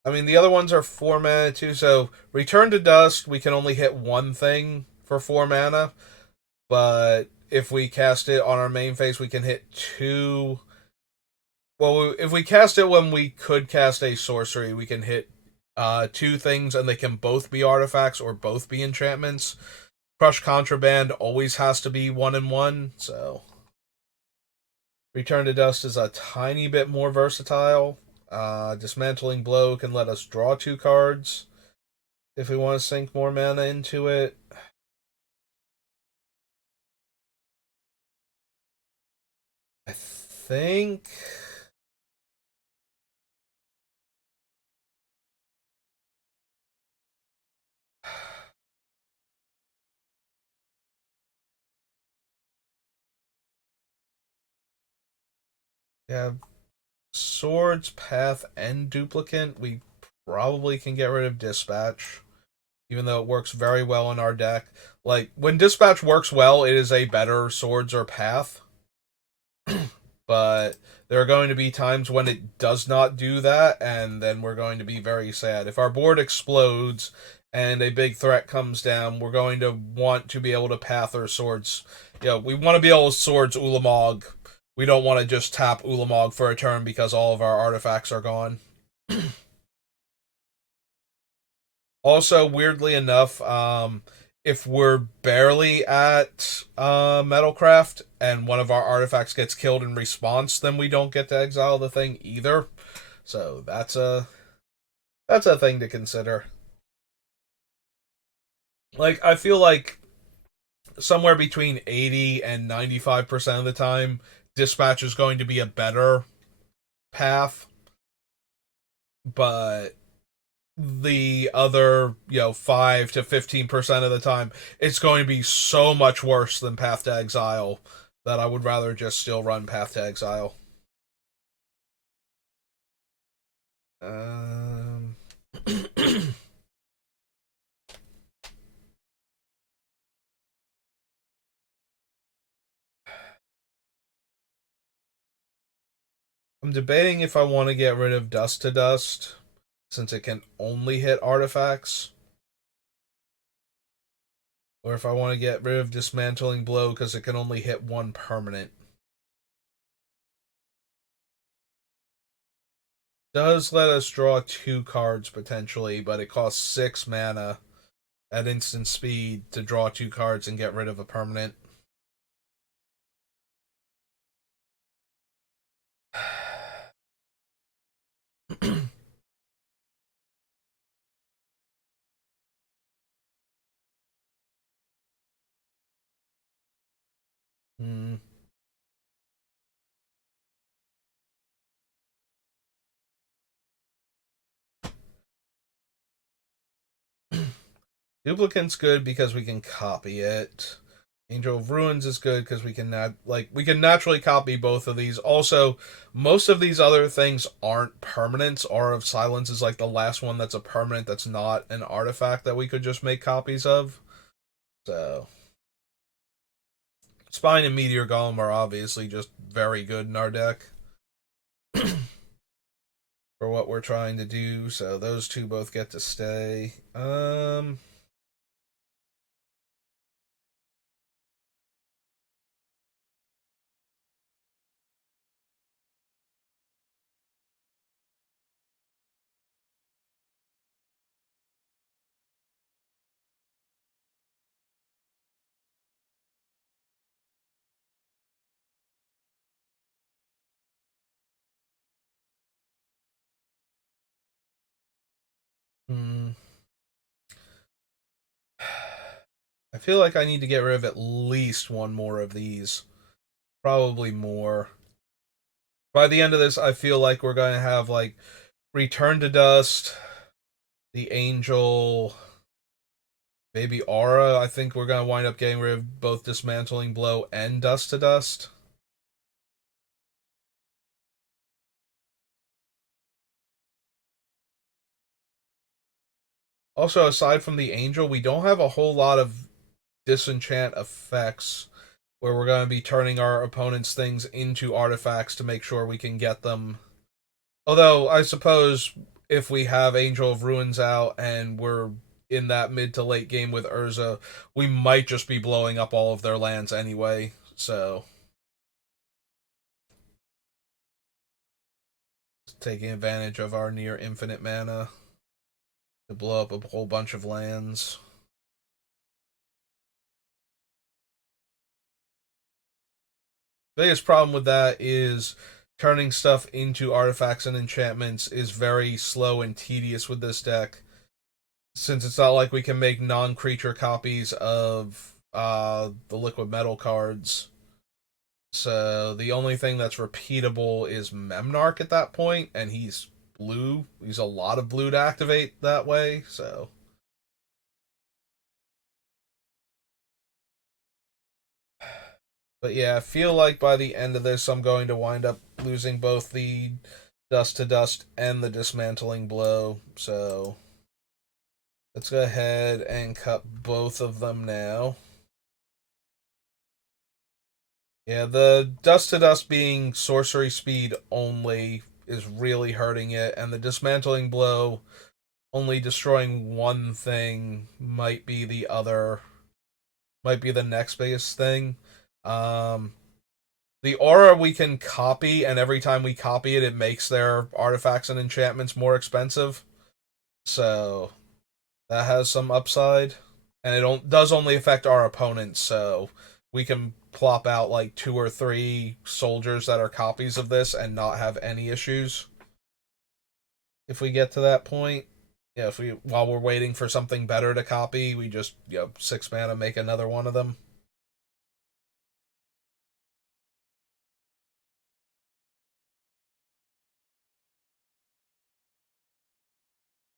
I mean, the other ones are 4 mana too, so Return to Dust, we can only hit one thing for 4 mana, but if we cast it on our main phase, we can hit two. Well, if we cast it when we could cast a sorcery, we can hit two things, and they can both be artifacts or both be enchantments. Crush Contraband always has to be 1/1, so Return to Dust is a tiny bit more versatile. Dismantling Blow can let us draw 2 cards if we want to sink more mana into it. I think we have Swords, Path, and Duplicate. We probably can get rid of Dispatch. even though it works very well in our deck. Like, when Dispatch works well, it is a better Swords or Path, but there are going to be times when it does not do that, and then we're going to be very sad. If our board explodes and a big threat comes down, we're going to want to be able to path our swords. We want to be able to swords Ulamog. We don't want to just tap Ulamog for a turn because all of our artifacts are gone. Also, weirdly enough, if we're barely at Metalcraft and one of our artifacts gets killed in response, then we don't get to exile the thing either. So that's a thing to consider. Like, I feel like somewhere between 80 and 95% of the time, dispatch is going to be a better path, but the other 5 to 15% of the time it's going to be so much worse than Path to Exile that I would rather just still run Path to Exile. um I'm debating if I want to get rid of Dust to Dust since it can only hit artifacts, or if I want to get rid of Dismantling Blow because it can only hit one permanent. Does let us draw 2 cards potentially, but it costs 6 mana at instant speed to draw 2 cards and get rid of a permanent. Hmm. Duplicant's good because we can copy it. Angel of Ruins is good because we can naturally copy both of these. Also, most of these other things aren't permanents. Aura of Silence is like the last one that's a permanent that's not an artifact that we could just make copies of. So Spine and Meteor Golem are obviously just very good in our deck for what we're trying to do. So those two both get to stay. Hmm. I feel like I need to get rid of at least one more of these. Probably more. By the end of this, I feel like we're going to have, like, Return to Dust, the Angel, maybe Aura. I think we're going to wind up getting rid of both Dismantling Blow and Dust to Dust. Also, aside from the Angel, we don't have a whole lot of disenchant effects where we're going to be turning our opponent's things into artifacts to make sure we can get them. Although, I suppose if we have Angel of Ruins out and we're in that mid to late game with Urza, we might just be blowing up all of their lands anyway. So, taking advantage of our near infinite mana to blow up a whole bunch of lands. Biggest problem with that is turning stuff into artifacts and enchantments is very slow and tedious with this deck, since it's not like we can make non-creature copies of the liquid metal cards. So the only thing that's repeatable is Memnarch at that point, and he's blue. He's a lot of blue to activate that way, so. But yeah, I feel like by the end of this, I'm going to wind up losing both the Dust to Dust and the Dismantling Blow, so Let's go ahead and cut both of them now. Yeah, the dust to dust being sorcery speed only is really hurting it, and the dismantling blow only destroying one thing might be the next biggest thing. Um, the aura we can copy, and every time we copy it, it makes their artifacts and enchantments more expensive. So that has some upside, and does only affect our opponents. So we can plop out like 2 or 3 soldiers that are copies of this and not have any issues if we get to that point. Yeah, if we while we're waiting for something better to copy, we just 6 mana make another one of them.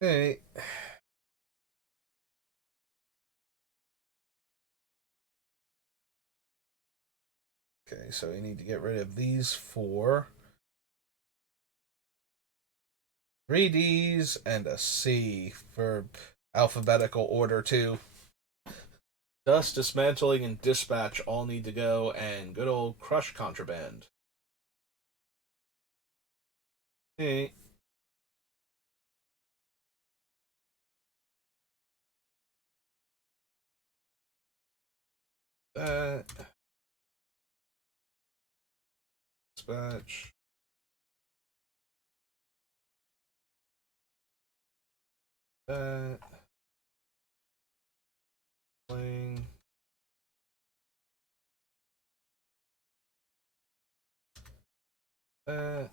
Okay. Okay, so we need to get rid of these 4. 3 Ds and a C for alphabetical order too. Dust, dismantling, and dispatch all need to go, and good old crush contraband. Hey. That. Dispatch. That. Playing. That.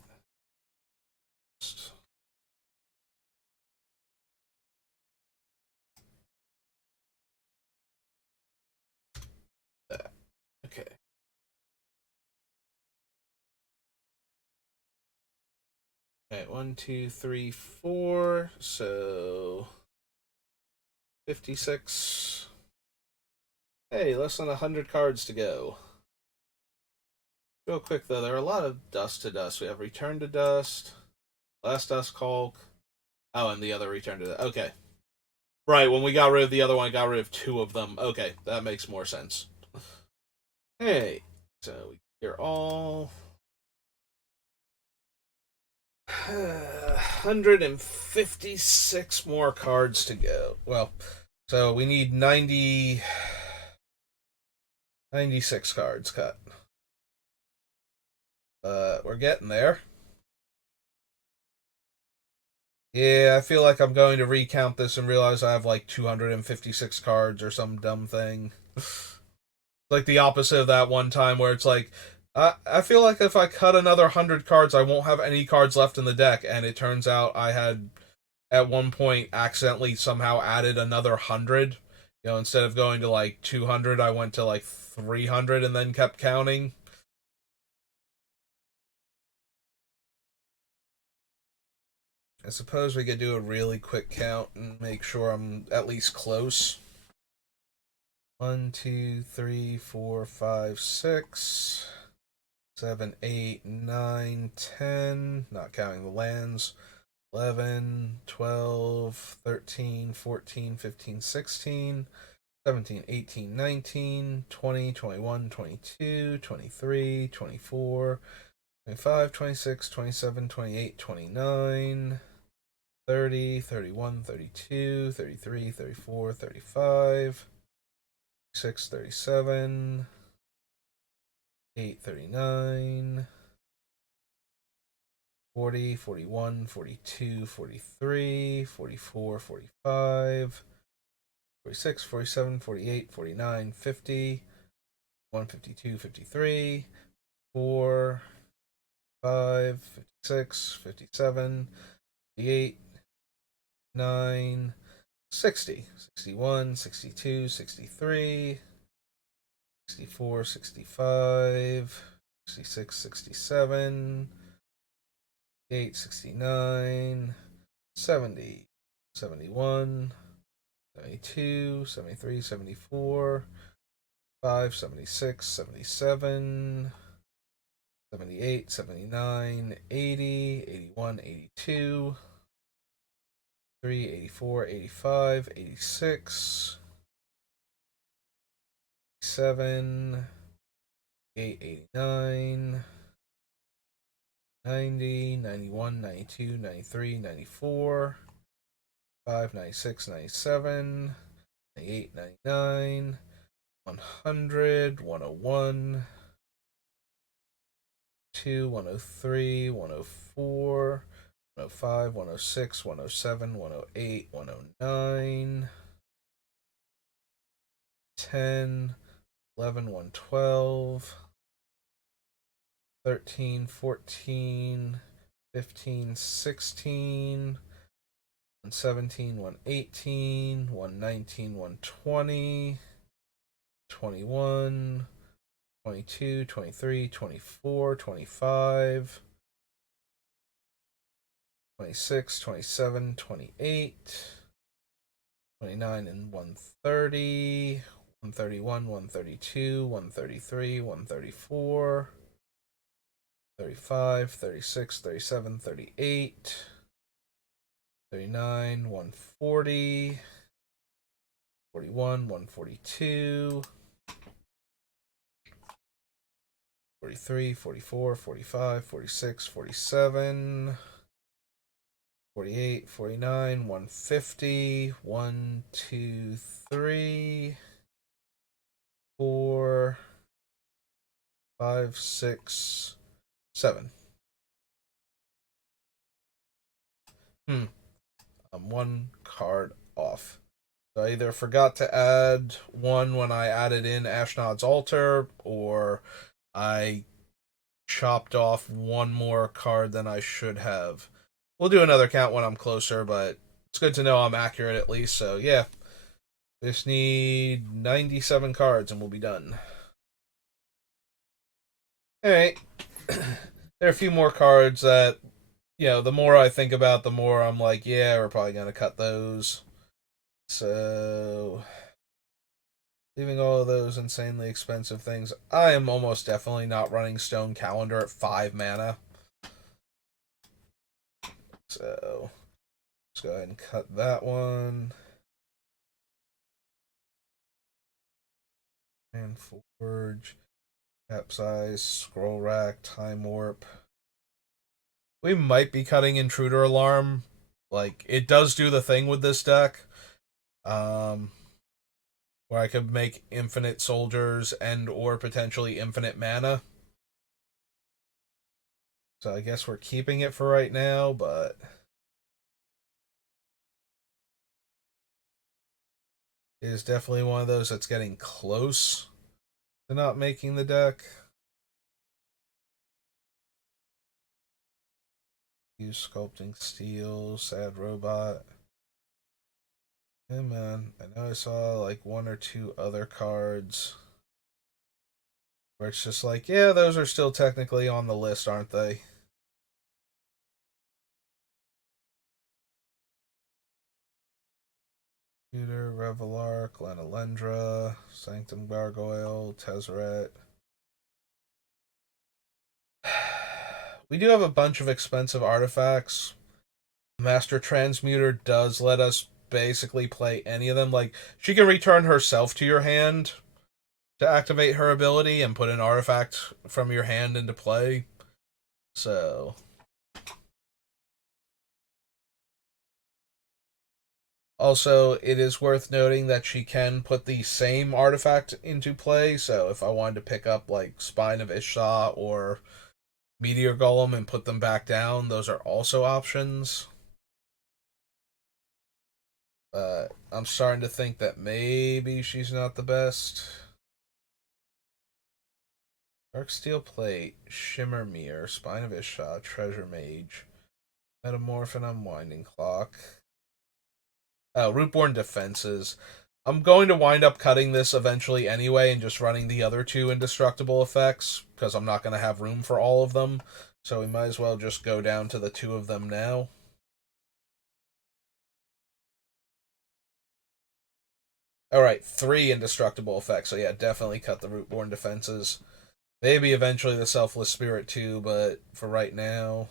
That. Okay. Alright, 1, 2, 3, 4. So 56. Hey, less than 100 cards to go. Real quick though, there are a lot of dust to dust. We have return to dust, last dust Hulk. Oh, and the other return to dust. Okay. Right, when we got rid of the other one, I got rid of 2 of them. Okay, that makes more sense. Hey, so you're all 156 more cards to go. Well, so we need 96 cards cut. We're getting there. Yeah, I feel like I'm going to recount this and realize I have like 256 cards or some dumb thing. Like the opposite of that one time where it's like, I feel like if I cut another 100 cards, I won't have any cards left in the deck. And it turns out I had at one point accidentally somehow added another 100. Instead of going to like 200, I went to like 300 and then kept counting. I suppose we could do a really quick count and make sure I'm at least close. 1, 2, 3, 4, 5, 6, 7, 8, 9, 10, not counting the lands. 11, 12, 13, 14, 15, 16, 17, 18, 19, 20, 21, 22, 23, 24, 25, 26, 27, 28, 29, 30, 31, 32, 33, 34, 35, 36, 37, 8, 39, 40, 41, 42, 43, 44, 45, 46, 47, 48, 49, 50, 152, 53, 4, 5, 56, 57, 58, 9, 60, 61, 62, 63, 64, 65, 66, 67, 68, 69, 70, 71, 72, 73, 74, 5, 76, 77, 78, 79, 80, 81, 82, 83, 84, 85, 86, 87, 89, 90, 91, 92, 93, 94, 5, 96, 97, 98, 99, 100, 101, 2, 103, 104, 105, 106, 107, 108, 109, 10, 11, 112, 13, 14, 15, 16, 117, 118, 119, 120, 21, 22, 23, 24, 25, 26, 27, 28, 29, and 130, 131, 132, 133, 134, 35, 36, 37, 38, 39, 140, 41, 142, 43, 44, 45, 46, 47, 48, 49, 150, 1, 2, 3, 4, 5, 6, 7. I'm one card off. So I either forgot to add one when I added in Ashnod's Altar, or I chopped off one more card than I should have. We'll do another count when I'm closer, but it's good to know I'm accurate at least. So yeah, just need 97 cards and we'll be done. Alright. There are a few more cards that, the more I think about, the more I'm like, yeah, we're probably going to cut those. So, leaving all of those insanely expensive things, I am almost definitely not running Stone Calendar at 5 mana. So, let's go ahead and cut that one. And Forge, Capsize, Scroll Rack, Time Warp. We might be cutting Intruder Alarm. Like, it does do the thing with this deck. Where I could make infinite soldiers and or potentially infinite mana. So I guess we're keeping it for right now, but it is definitely one of those that's getting close to not making the deck. Use Sculpting Steel, Sad Robot. Hey man, I know I saw like one or two other cards where it's just like, yeah, those are still technically on the list, aren't they? Tutor, Revelar, Glenalendra, Sanctum Gargoyle, Tezzeret. We do have a bunch of expensive artifacts. Master Transmuter does let us basically play any of them. Like, she can return herself to your hand to activate her ability and put an artifact from your hand into play. So, also, it is worth noting that she can put the same artifact into play. So, if I wanted to pick up, like, Spine of Ishsa or Meteor Golem and put them back down, those are also options. I'm starting to think that maybe she's not the best. Dark Steel Plate, Shimmer Mirror, Spine of Ishsa, Treasure Mage, Metamorph and Unwinding Clock. Rootborn Defenses. I'm going to wind up cutting this eventually anyway and just running the other two indestructible effects, because I'm not going to have room for all of them. So we might as well just go down to the two of them now. Alright, 3 indestructible effects. So yeah, definitely cut the Rootborn Defenses. Maybe eventually the Selfless Spirit too, but for right now.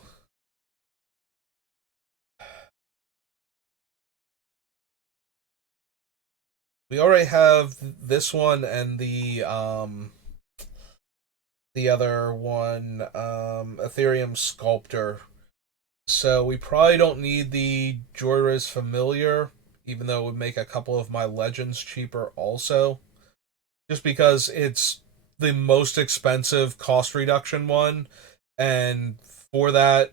We already have this one and the other one, Ethereum Sculptor. So we probably don't need the Jorah's Familiar, even though it would make a couple of my legends cheaper also. Just because it's the most expensive cost reduction one, and for that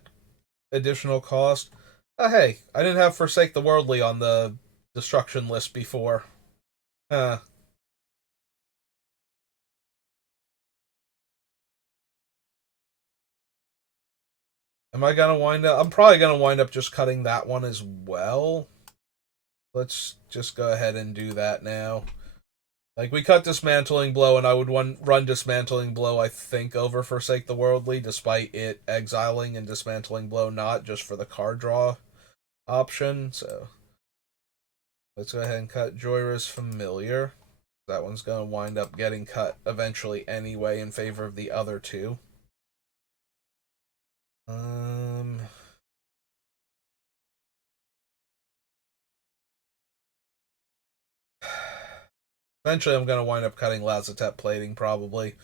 additional cost, hey, I didn't have Forsake the Worldly on the destruction list before. Huh. Am I gonna wind up? I'm probably gonna wind up just cutting that one as well. Let's just go ahead and do that now. Like, we cut Dismantling Blow, and I would run Dismantling Blow, I think, over Forsake the Worldly, despite it exiling and Dismantling Blow not, just for the card draw option. So let's go ahead and cut Jorah's Familiar. That one's going to wind up getting cut eventually anyway in favor of the other two. Um, Eventually, I'm going to wind up cutting Lazatep Plating, probably.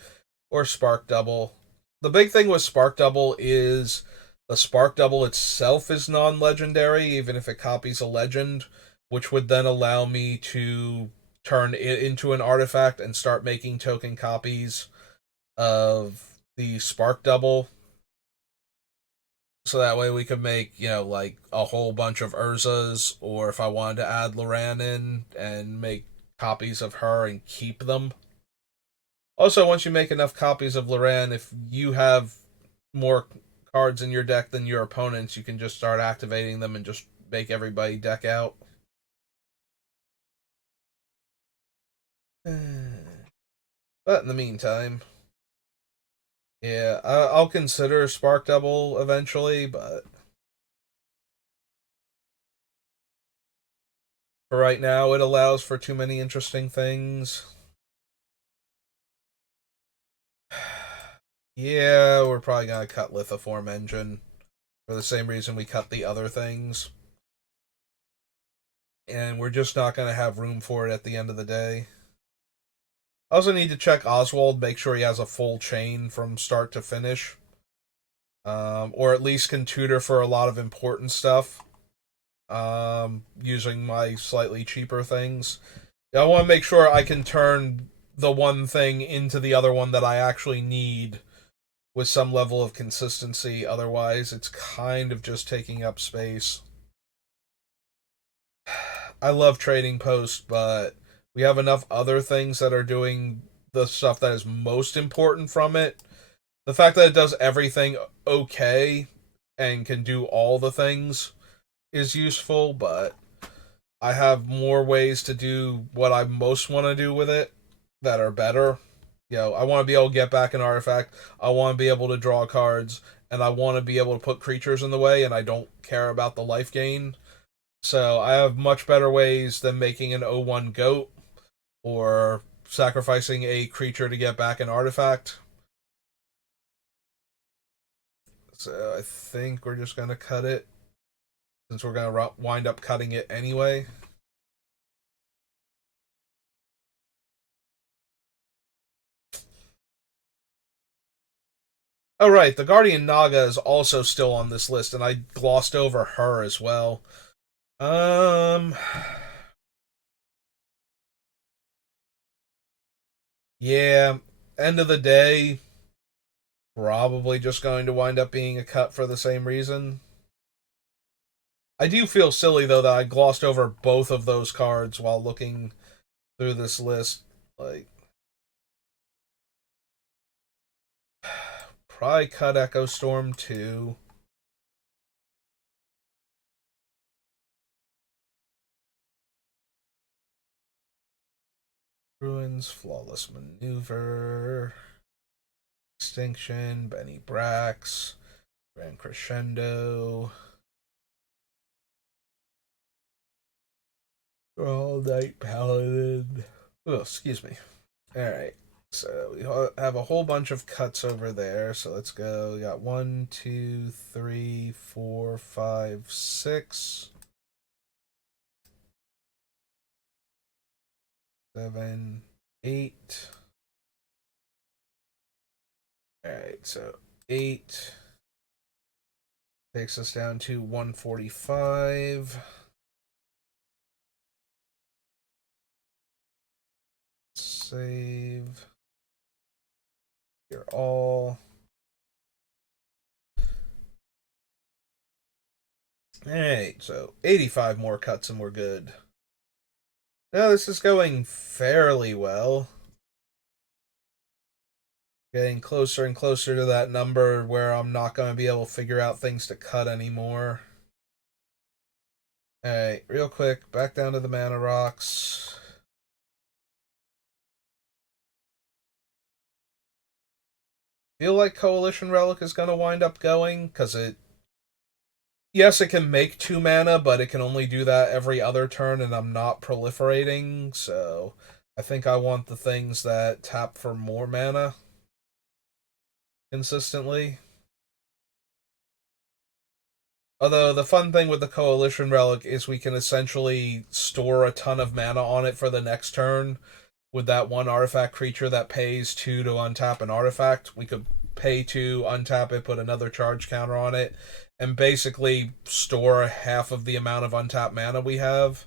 Or Spark Double. The big thing with Spark Double is the Spark Double itself is non legendary, even if it copies a legend, which would then allow me to turn it into an artifact and start making token copies of the Spark Double. So that way we could make, like a whole bunch of Urzas, or if I wanted to add Loran in and make copies of her and keep them. Also, once you make enough copies of Loran, if you have more cards in your deck than your opponents, you can just start activating them and just make everybody deck out. But in the meantime, yeah, I'll consider Spark Double eventually, but for right now, it allows for too many interesting things. Yeah, we're probably gonna cut Lithoform Engine for the same reason we cut the other things. And we're just not gonna have room for it at the end of the day. I also need to check Oswald, make sure he has a full chain from start to finish. Or at least can tutor for a lot of important stuff. Using my slightly cheaper things. Yeah, I want to make sure I can turn the one thing into the other one that I actually need with some level of consistency. Otherwise, it's kind of just taking up space. I love Trading Post, but we have enough other things that are doing the stuff that is most important from it. The fact that it does everything okay and can do all the things is useful, but I have more ways to do what I most want to do with it that are better. I want to be able to get back an artifact. I want to be able to draw cards, and I want to be able to put creatures in the way, and I don't care about the life gain. So I have much better ways than making an O1 goat or sacrificing a creature to get back an artifact. So I think we're just going to cut it since we're going to wind up cutting it anyway. Oh, right, the Guardian Naga is also still on this list, and I glossed over her as well. Um, yeah, end of the day, probably just going to wind up being a cut for the same reason. I do feel silly, though, that I glossed over both of those cards while looking through this list. Like, probably cut Echo Storm too. Ruins, Flawless Maneuver, Extinction, Benny Brax, Grand Crescendo, All Night Paladin. Oh, excuse me. Alright. So we have a whole bunch of cuts over there. So let's go. We got 1, 2, 3, 4, 5, 6. 7, 8. Alright, so 8 takes us down to 145. Save. You're all. Alright, so 85 more cuts and we're good. Now this is going fairly well. Getting closer and closer to that number where I'm not going to be able to figure out things to cut anymore. Alright, real quick, back down to the mana rocks. Feel like Coalition Relic is going to wind up going, because it... Yes, it can make 2 mana, but it can only do that every other turn, and I'm not proliferating, so... I think I want the things that tap for more mana consistently. Although the fun thing with the Coalition Relic is we can essentially store a ton of mana on it for the next turn. With that one artifact creature that pays 2 to untap an artifact, we could pay 2, untap it, put another charge counter on it, and basically store half of the amount of untapped mana we have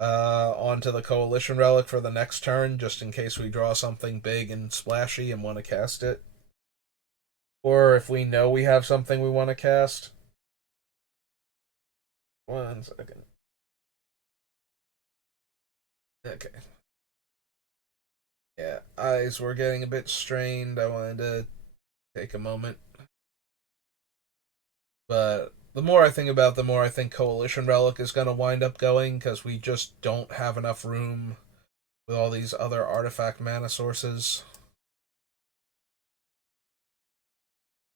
onto the Coalition Relic for the next turn, just in case we draw something big and splashy and want to cast it. Or if we know we have something we want to cast. 1 second. Okay. Yeah, eyes were getting a bit strained. I wanted to take a moment. But the more I think about it, the more I think Coalition Relic is going to wind up going, because we just don't have enough room with all these other artifact mana sources.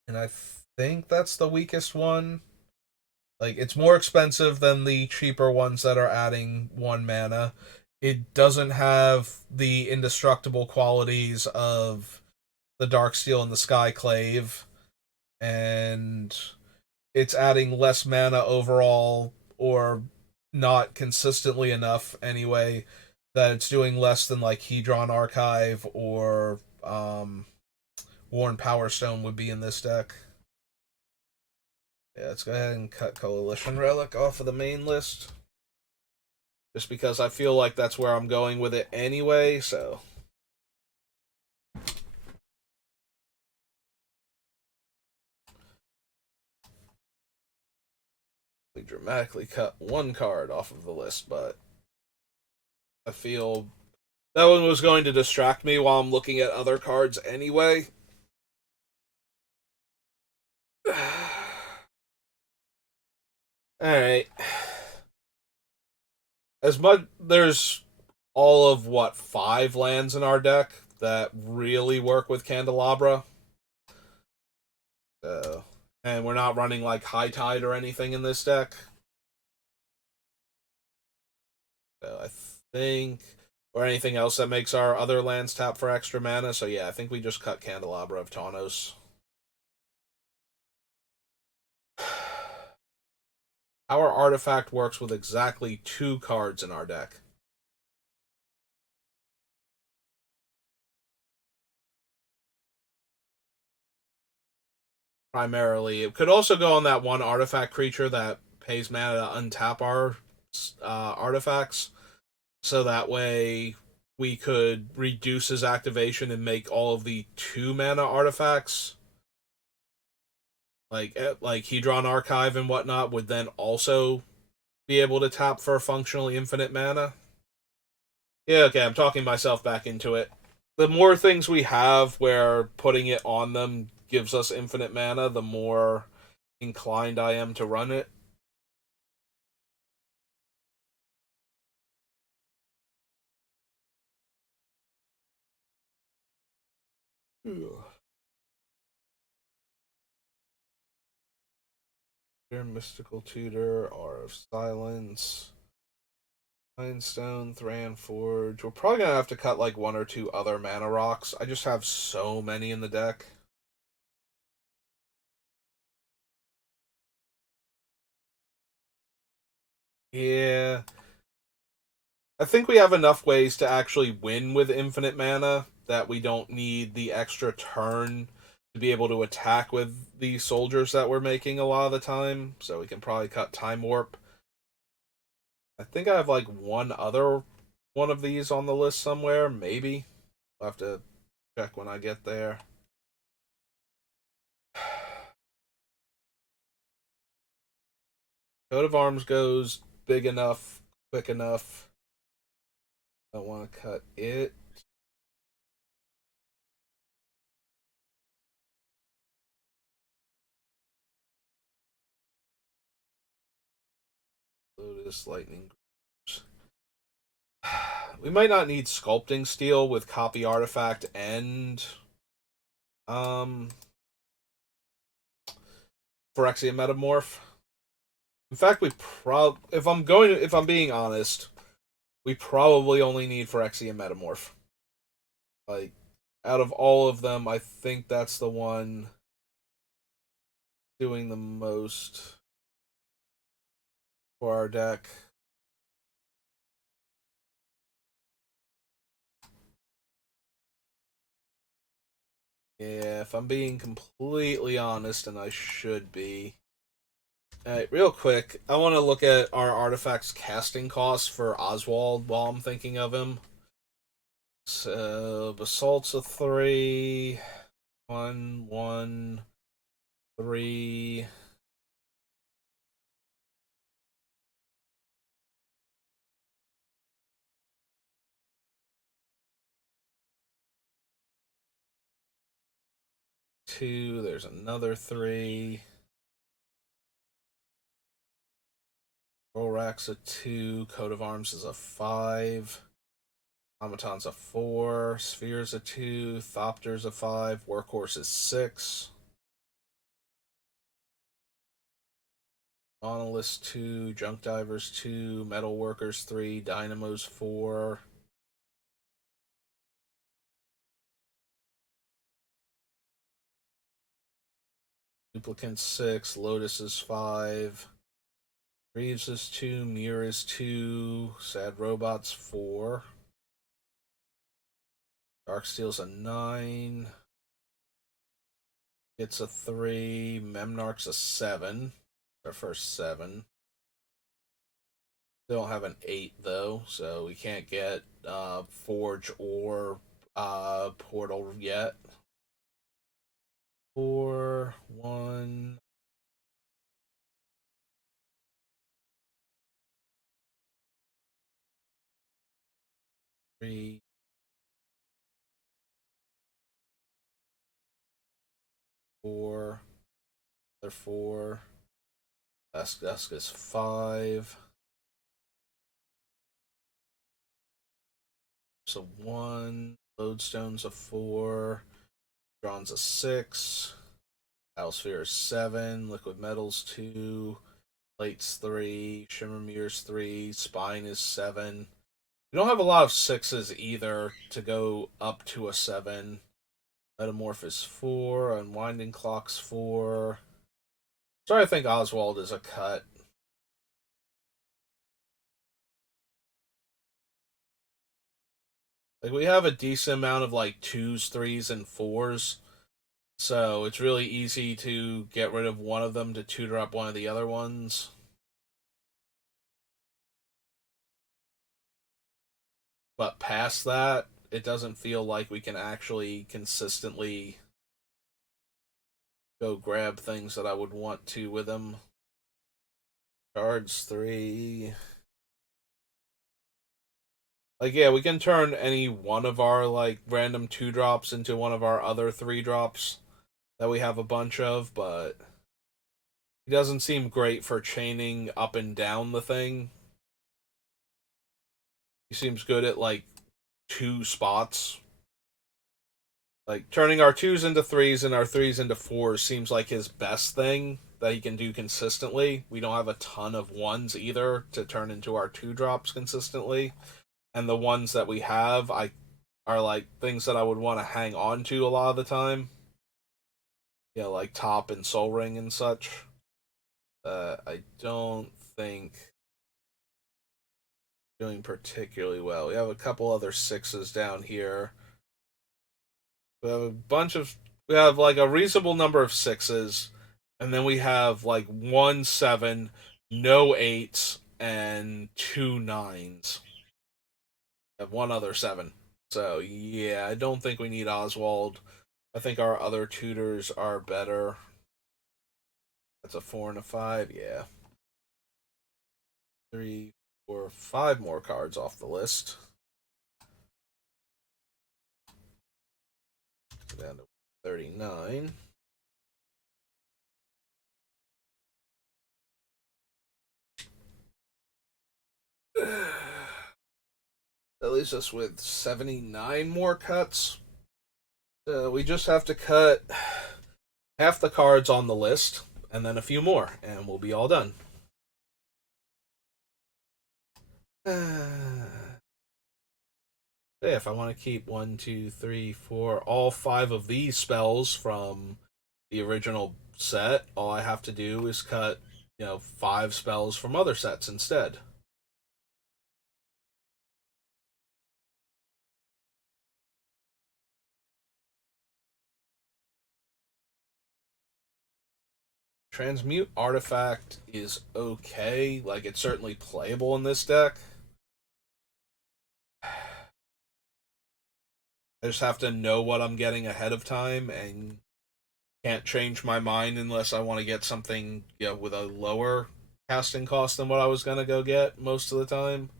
And I think that's the weakest one. Like, it's more expensive than the cheaper ones that are adding 1 mana. It doesn't have the indestructible qualities of the Darksteel and the Skyclave, and it's adding less mana overall, or not consistently enough anyway, that it's doing less than like Hedron Archive or Worn Power Stone would be in this deck. Yeah, let's go ahead and cut Coalition Relic off of the main list. Just because I feel like that's where I'm going with it anyway, so. We dramatically cut 1 card off of the list, but I feel that one was going to distract me while I'm looking at other cards anyway. Alright. As much there's all of what 5 lands in our deck that really work with Candelabra. And we're not running like High Tide or anything in this deck. So I think, or anything else that makes our other lands tap for extra mana. So yeah, I think we just cut Candelabra of Tawnos. Our artifact works with exactly 2 cards in our deck. Primarily, it could also go on that one artifact creature that pays mana to untap our artifacts, so that way we could reduce his activation and make all of the 2 mana artifacts, like Hedron Archive and whatnot, would then also be able to tap for functionally infinite mana. Yeah, okay, I'm talking myself back into it. The more things we have where putting it on them gives us infinite mana, the more inclined I am to run it. Mystical Tutor, Aura of Silence, Mindstone, Thran Forge. We're probably gonna have to cut like 1 or 2 other mana rocks. I just have so many in the deck. Yeah. I think we have enough ways to actually win with infinite mana that we don't need the extra turn to be able to attack with the soldiers that we're making a lot of the time. So we can probably cut Time Warp. I think I have like one other one of these on the list somewhere, maybe. I'll have to check when I get there. Coat of Arms goes big enough, quick enough. I want to cut it. Lotus, Lightning. We might not need Sculpting Steel with Copy Artifact and um Phyrexian Metamorph. In fact, if I'm being honest, we probably only need Phyrexian Metamorph. Like, out of all of them, I think that's the one doing the most for our deck. Yeah, if I'm being completely honest, and I should be. Alright, real quick, I want to look at our artifacts casting costs for Oswald while I'm thinking of him. So, Basalt's a 3. 1, 1, 3. Two, there's another 3. Rolrack's a 2. Coat of Arms is a 5. Automaton's a 4. Sphere's a 2. Thopter's a 5. Workhorse is 6. Nautilus 2. Junk Divers 2. Metal Workers 3. Dynamos 4. Duplicant 6. Lotus is 5. Reeves is 2. Muir is 2. Sad Robots 4. Darksteel's a 9. It's a 3. Memnarch's a 7. Our first 7. They don't have an 8 though, so we can't get Forge or Portal yet. 4, 1. 3. 4. Another 4. Dusk is 5. So 1. Lodestone's a 4. Drawn's a 6. Alsphere is 7. Liquid Metals 2. Plate's 3. Shimmermir's 3. Spine is 7. We don't have a lot of 6s either to go up to a 7. Metamorph is 4. Unwinding Clock's 4. So I think Oswald is a cut. Like, we have a decent amount of like 2s, 3s, and 4s. So it's really easy to get rid of one of them to tutor up one of the other ones. But past that, it doesn't feel like we can actually consistently go grab things that I would want to with them. Cards 3. Like, yeah, we can turn any one of our like random 2-drops into one of our other 3-drops that we have a bunch of, but he doesn't seem great for chaining up and down the thing. He seems good at like 2 spots. Like, turning our 2s into 3s and our 3s into 4s seems like his best thing that he can do consistently. We don't have a ton of 1s either to turn into our 2-drops consistently. And the ones that we have are like things that I would want to hang on to a lot of the time. Yeah, like Top and Soul Ring and such. I don't think doing particularly well. We have a couple other sixes down here. We have a bunch of. We have like a reasonable number of sixes, and then we have like 1 7, no eights, and 2 9s. We have one other seven. So yeah, I don't think we need Oswald. I think our other tutors are better. That's a 4 and a 5. Yeah. 3, 4, 5 more cards off the list. Down to 39. That leaves us with 79 more cuts. We just have to cut half the cards on the list and then a few more, and we'll be all done. If I want to keep 1, 2, 3, 4, all 5 of these spells from the original set, all I have to do is cut, 5 spells from other sets instead. Transmute Artifact is okay. Like, it's certainly playable in this deck. I just have to know what I'm getting ahead of time and can't change my mind unless I want to get something with a lower casting cost than what I was going to go get most of the time.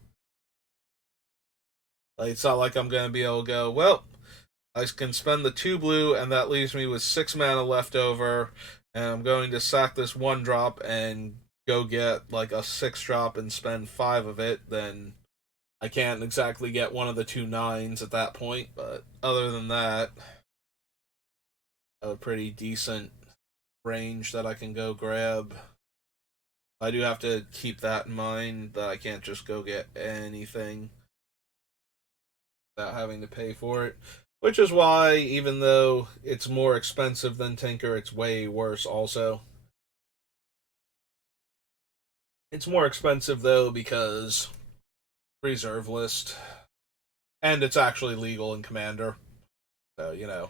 Like, it's not like I'm going to be able to go, well, I can spend the 2 blue and that leaves me with 6 mana left over, and I'm going to sack this 1 drop and go get like a 6 drop and spend 5 of it. Then I can't exactly get one of the 2 9s at that point, but other than that, a pretty decent range that I can go grab. I do have to keep that in mind, that I can't just go get anything without having to pay for it. Which is why, even though it's more expensive than Tinker, it's way worse also. It's more expensive, though, because reserve list. And it's actually legal in Commander. So.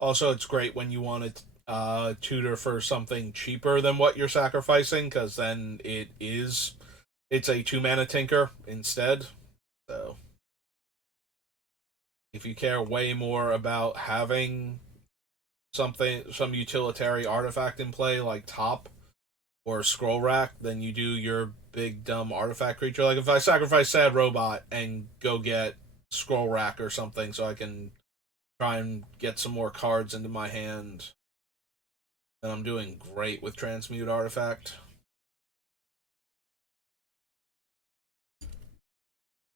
Also, it's great when you want to tutor for something cheaper than what you're sacrificing, because then it's a 2 mana Tinker instead. So if you care way more about having some utilitarian artifact in play like Top or Scroll Rack than you do your big dumb artifact creature. Like, if I sacrifice Sad Robot and go get Scroll Rack or something so I can try and get some more cards into my hand, then I'm doing great with Transmute Artifact.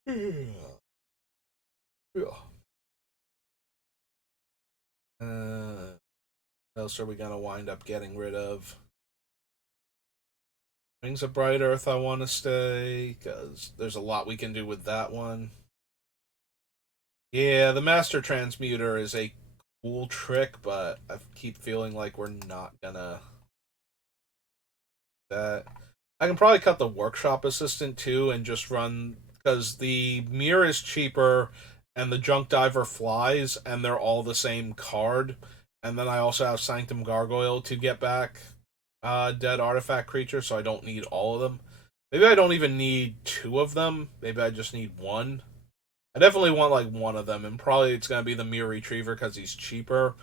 Yeah. What else are we gonna wind up getting rid of? Wings of Bright Earth I want to stay, because there's a lot we can do with that one. Yeah, the Master Transmuter is a cool trick, but I keep feeling like we're not gonna that. I can probably cut the Workshop Assistant too and just run, because the Mirror is cheaper and the Junk Diver flies and they're all the same card. And then I also have Sanctum Gargoyle to get back dead artifact creatures, so I don't need all of them. Maybe I don't even need 2 of them. Maybe I just need 1. I definitely want like 1 of them, and probably it's gonna be the Mirror Retriever because he's cheaper.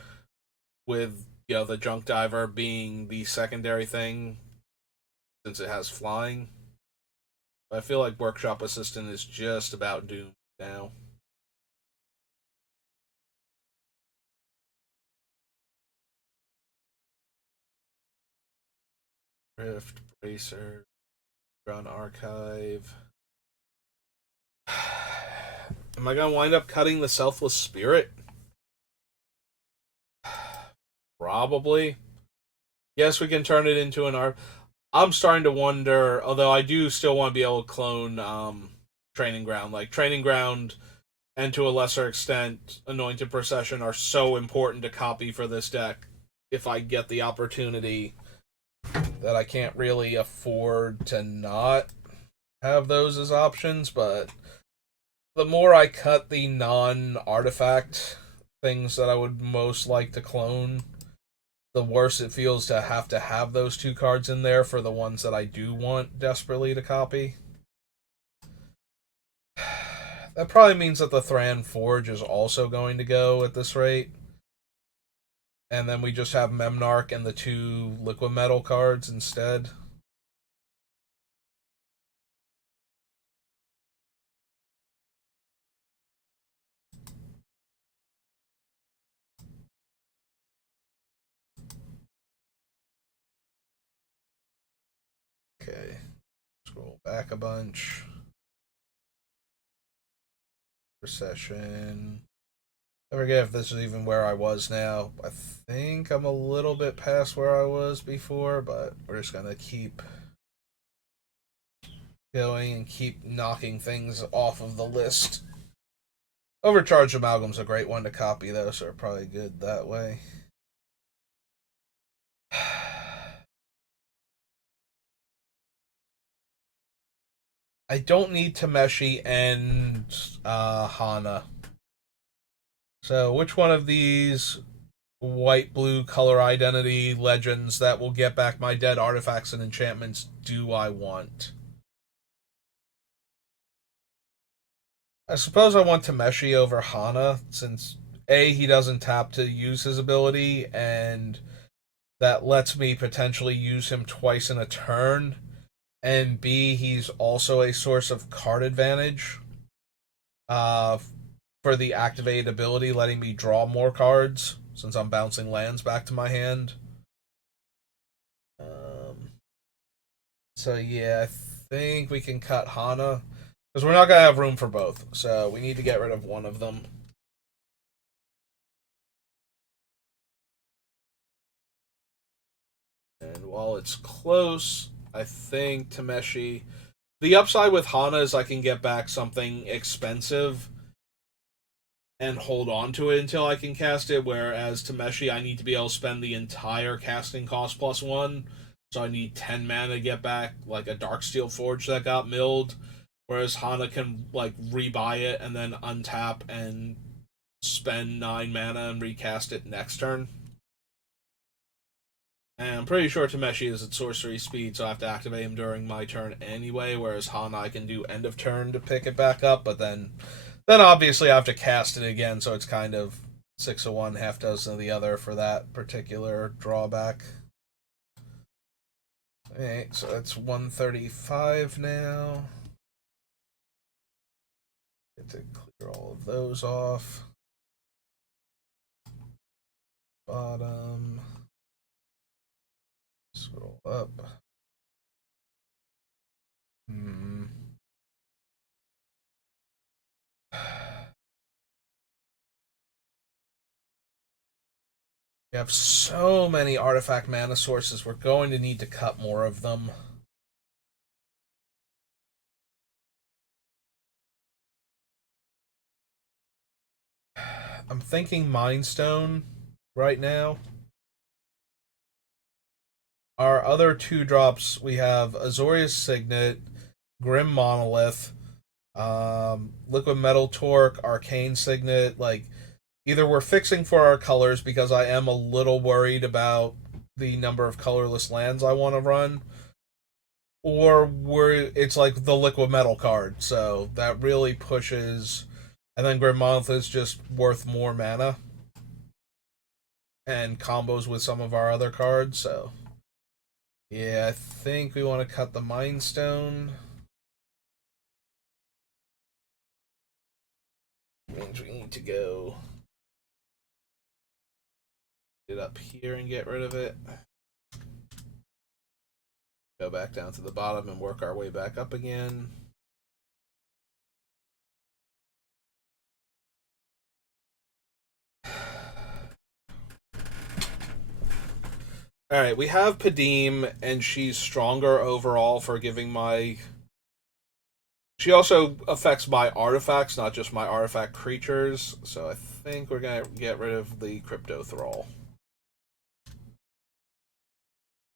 With the Junk Diver being the secondary thing, since it has flying. I feel like Workshop Assistant is just about doomed now. Rift, Bracer, Run Archive. Am I gonna wind up cutting the Selfless Spirit? Probably. Yes, we can turn it into an art. I'm starting to wonder, although I do still want to be able to clone Training Ground. Like, Training Ground and to a lesser extent Anointed Procession are so important to copy for this deck if I get the opportunity. that I can't really afford to not have those as options, but the more I cut the non-artifact things that I would most like to clone, the worse it feels to have those two cards in there for the ones that I do want desperately to copy. That probably means that the Thran Forge is also going to go at this rate. And then we just have Memnarch and the two liquid metal cards instead. Okay. Scroll back a bunch. Recession. I forget if this is even where I was now. I think I'm a little bit past where I was before, but we're just gonna keep going and keep knocking things off of the list. Overcharged Amalgam's a great one to copy, though, so probably good that way. I don't need Tameshi and Hana. So, which one of these white blue color identity legends that will get back my dead artifacts and enchantments do I want? I suppose I want Tameshi over Hana, since A, he doesn't tap to use his ability, and that lets me potentially use him twice in a turn, and B, he's also a source of card advantage uh, for the activated ability, letting me draw more cards since I'm bouncing lands back to my hand. Um, so yeah, I think we can cut Hana because we're not gonna have room for both. So we need to get rid of one of them. And while it's close, I think Tameshi. The upside with Hana is I can get back something expensive and hold on to it until I can cast it. Whereas Tameshi, I need to be able to spend the entire casting cost plus one. So I need 10 mana to get back like a Darksteel Forge that got milled. Whereas Hana can like rebuy it and then untap and spend 9 mana and recast it next turn. And I'm pretty sure Tameshi is at sorcery speed, so I have to activate him during my turn anyway, whereas Hana I can do end of turn to pick it back up, but then obviously I have to cast it again, so it's kind of 6 of one, half dozen of the other for that particular drawback. Alright, so that's 135 now. Get to clear all of those off. Bottom. Scroll up. Hmm. We have so many artifact mana sources, we're going to need to cut more of them. I'm thinking Mind Stone right now. Our other two drops, we have Azorius Signet, Grim Monolith, Liquid Metal Torque, Arcane Signet. Like, either we're fixing for our colors because I am a little worried about the number of colorless lands I want to run, or it's like the Liquid Metal card, so that really pushes. And then Grim Monolith is just worth more mana and combos with some of our other cards, so yeah, I think we want to cut the Mind Stone. Means we need to go get up here and get rid of it. Go back down to the bottom and work our way back up again. Alright, we have Padim, and she's stronger overall for giving my. She also affects my artifacts, not just my artifact creatures, so I think we're gonna get rid of the Crypto Thrall.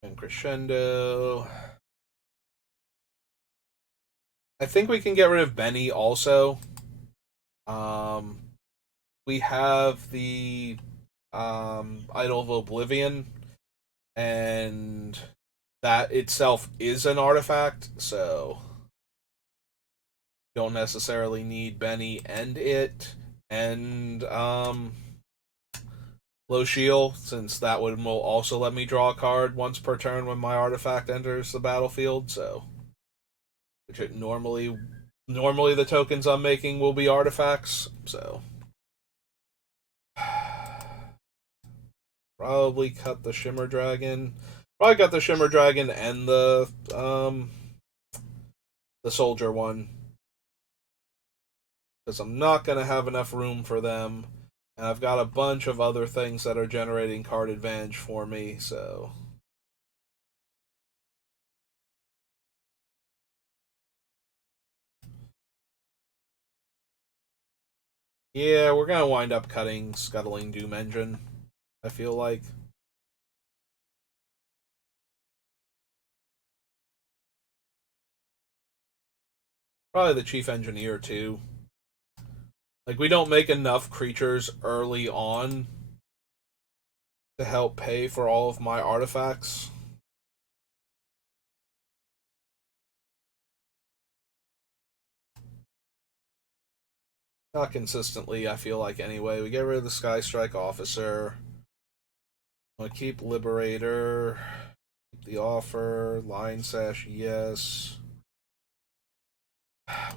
And Crescendo. I think we can get rid of Benny also. Um, we have the Idol of Oblivion, and that itself is an artifact, so don't necessarily need Benny and it. And Lochiel, since that will also let me draw a card once per turn when my artifact enters the battlefield, so which it normally the tokens I'm making will be artifacts, so probably cut the Shimmer Dragon. Probably got the Shimmer Dragon and the Soldier one, because I'm not gonna have enough room for them, and I've got a bunch of other things that are generating card advantage for me, so yeah, we're gonna wind up cutting Scuttling Doom Engine, I feel like. Probably the Chief Engineer too. Like, we don't make enough creatures early on to help pay for all of my artifacts. Not consistently, I feel like, anyway. We get rid of the Sky Strike Officer. I'm gonna keep Liberator. Keep the Offer. Line Sash, yes.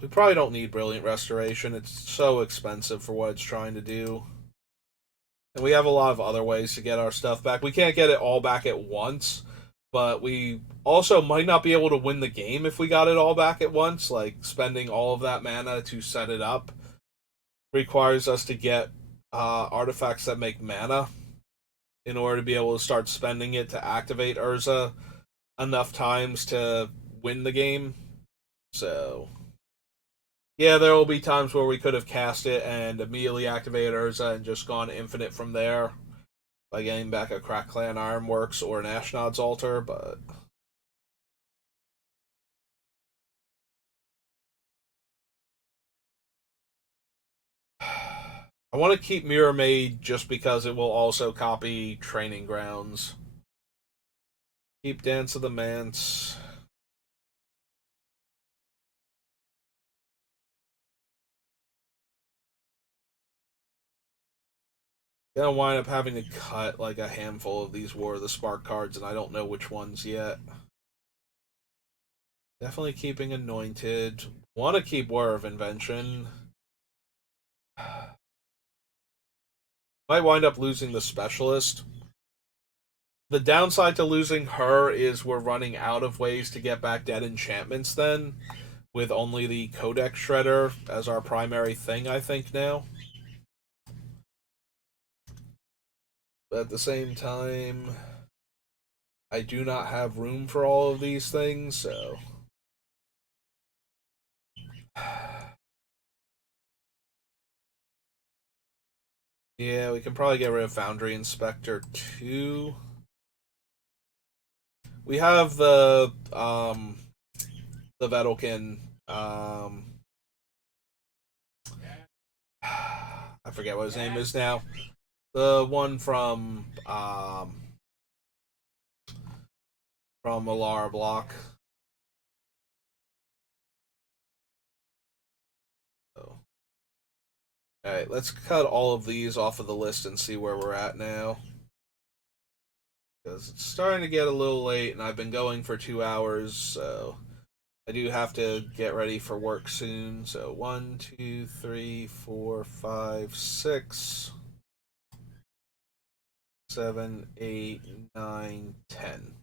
We probably don't need Brilliant Restoration. It's so expensive for what it's trying to do. And we have a lot of other ways to get our stuff back. We can't get it all back at once, but we also might not be able to win the game if we got it all back at once. Like, spending all of that mana to set it up requires us to get artifacts that make mana in order to be able to start spending it to activate Urza enough times to win the game. So, yeah, there will be times where we could have cast it and immediately activated Urza and just gone infinite from there by getting back a Crack Clan Ironworks or an Ashnod's Altar, but I want to keep Mirror Maid just because it will also copy Training Grounds. Keep Dance of the Manse. Gonna wind up having to cut like a handful of these War of the Spark cards, and I don't know which ones yet. Definitely keeping Anointed. Want to keep War of Invention. Might wind up losing the Specialist. The downside to losing her is we're running out of ways to get back dead enchantments then, with only the Codex Shredder as our primary thing, I think, now. But at the same time, I do not have room for all of these things, so. Yeah, we can probably get rid of Foundry Inspector too. We have the Vedalken I forget what his name is now. The one from Alara Block. So. Alright, let's cut all of these off of the list and see where we're at now. Because it's starting to get a little late, and I've been going for 2 hours, so I do have to get ready for work soon. So 1, 2, 3, 4, 5, 6, 7, 8, 9, 10.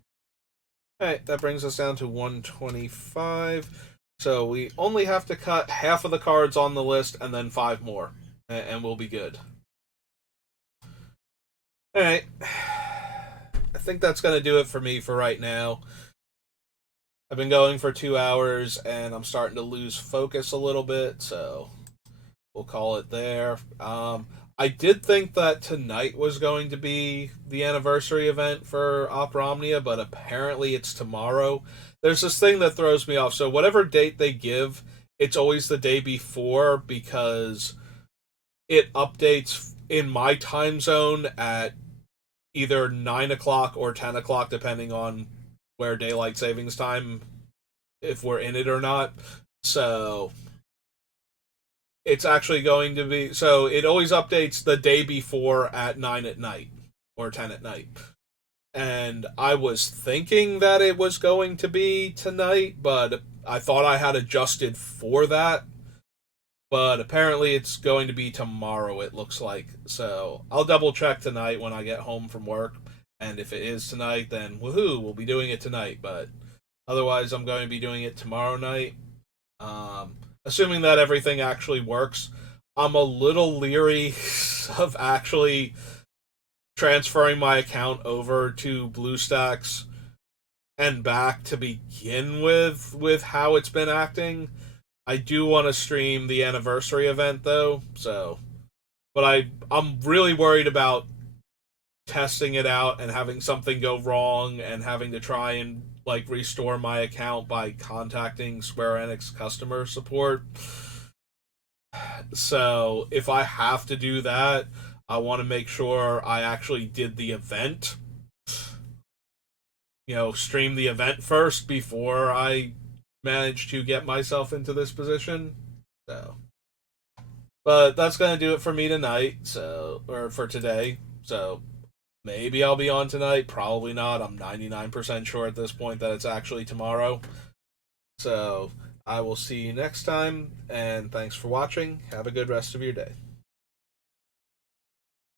Alright, that brings us down to 125. So we only have to cut half of the cards on the list and then 5 more, and we'll be good. Alright. I think that's going to do it for me for right now. I've been going for 2 hours, and I'm starting to lose focus a little bit, so we'll call it there. I I did think that tonight was going to be the anniversary event for Opera Omnia, but apparently it's tomorrow. There's this thing that throws me off. So whatever date they give, it's always the day before because it updates in my time zone at either 9 o'clock or 10 o'clock, depending on where daylight savings time, if we're in it or not. So it's actually going to be, so it always updates the day before at 9 at night or 10 at night. And I was thinking that it was going to be tonight, but I thought I had adjusted for that. But apparently it's going to be tomorrow, it looks like. So I'll double check tonight when I get home from work. And if it is tonight, then woohoo, we'll be doing it tonight. But otherwise, I'm going to be doing it tomorrow night. Assuming that everything actually works. I'm a little leery of actually transferring my account over to BlueStacks and back to begin with how it's been acting. I do want to stream the anniversary event though, so but I'm really worried about testing it out and having something go wrong and having to try and like restore my account by contacting Square Enix customer support. So if I have to do that, I want to make sure I actually did the event. Stream the event first before I manage to get myself into this position. So, but that's gonna do it for me tonight. Or for today. So maybe I'll be on tonight. Probably not. I'm 99% sure at this point that it's actually tomorrow. So I will see you next time, and thanks for watching. Have a good rest of your day.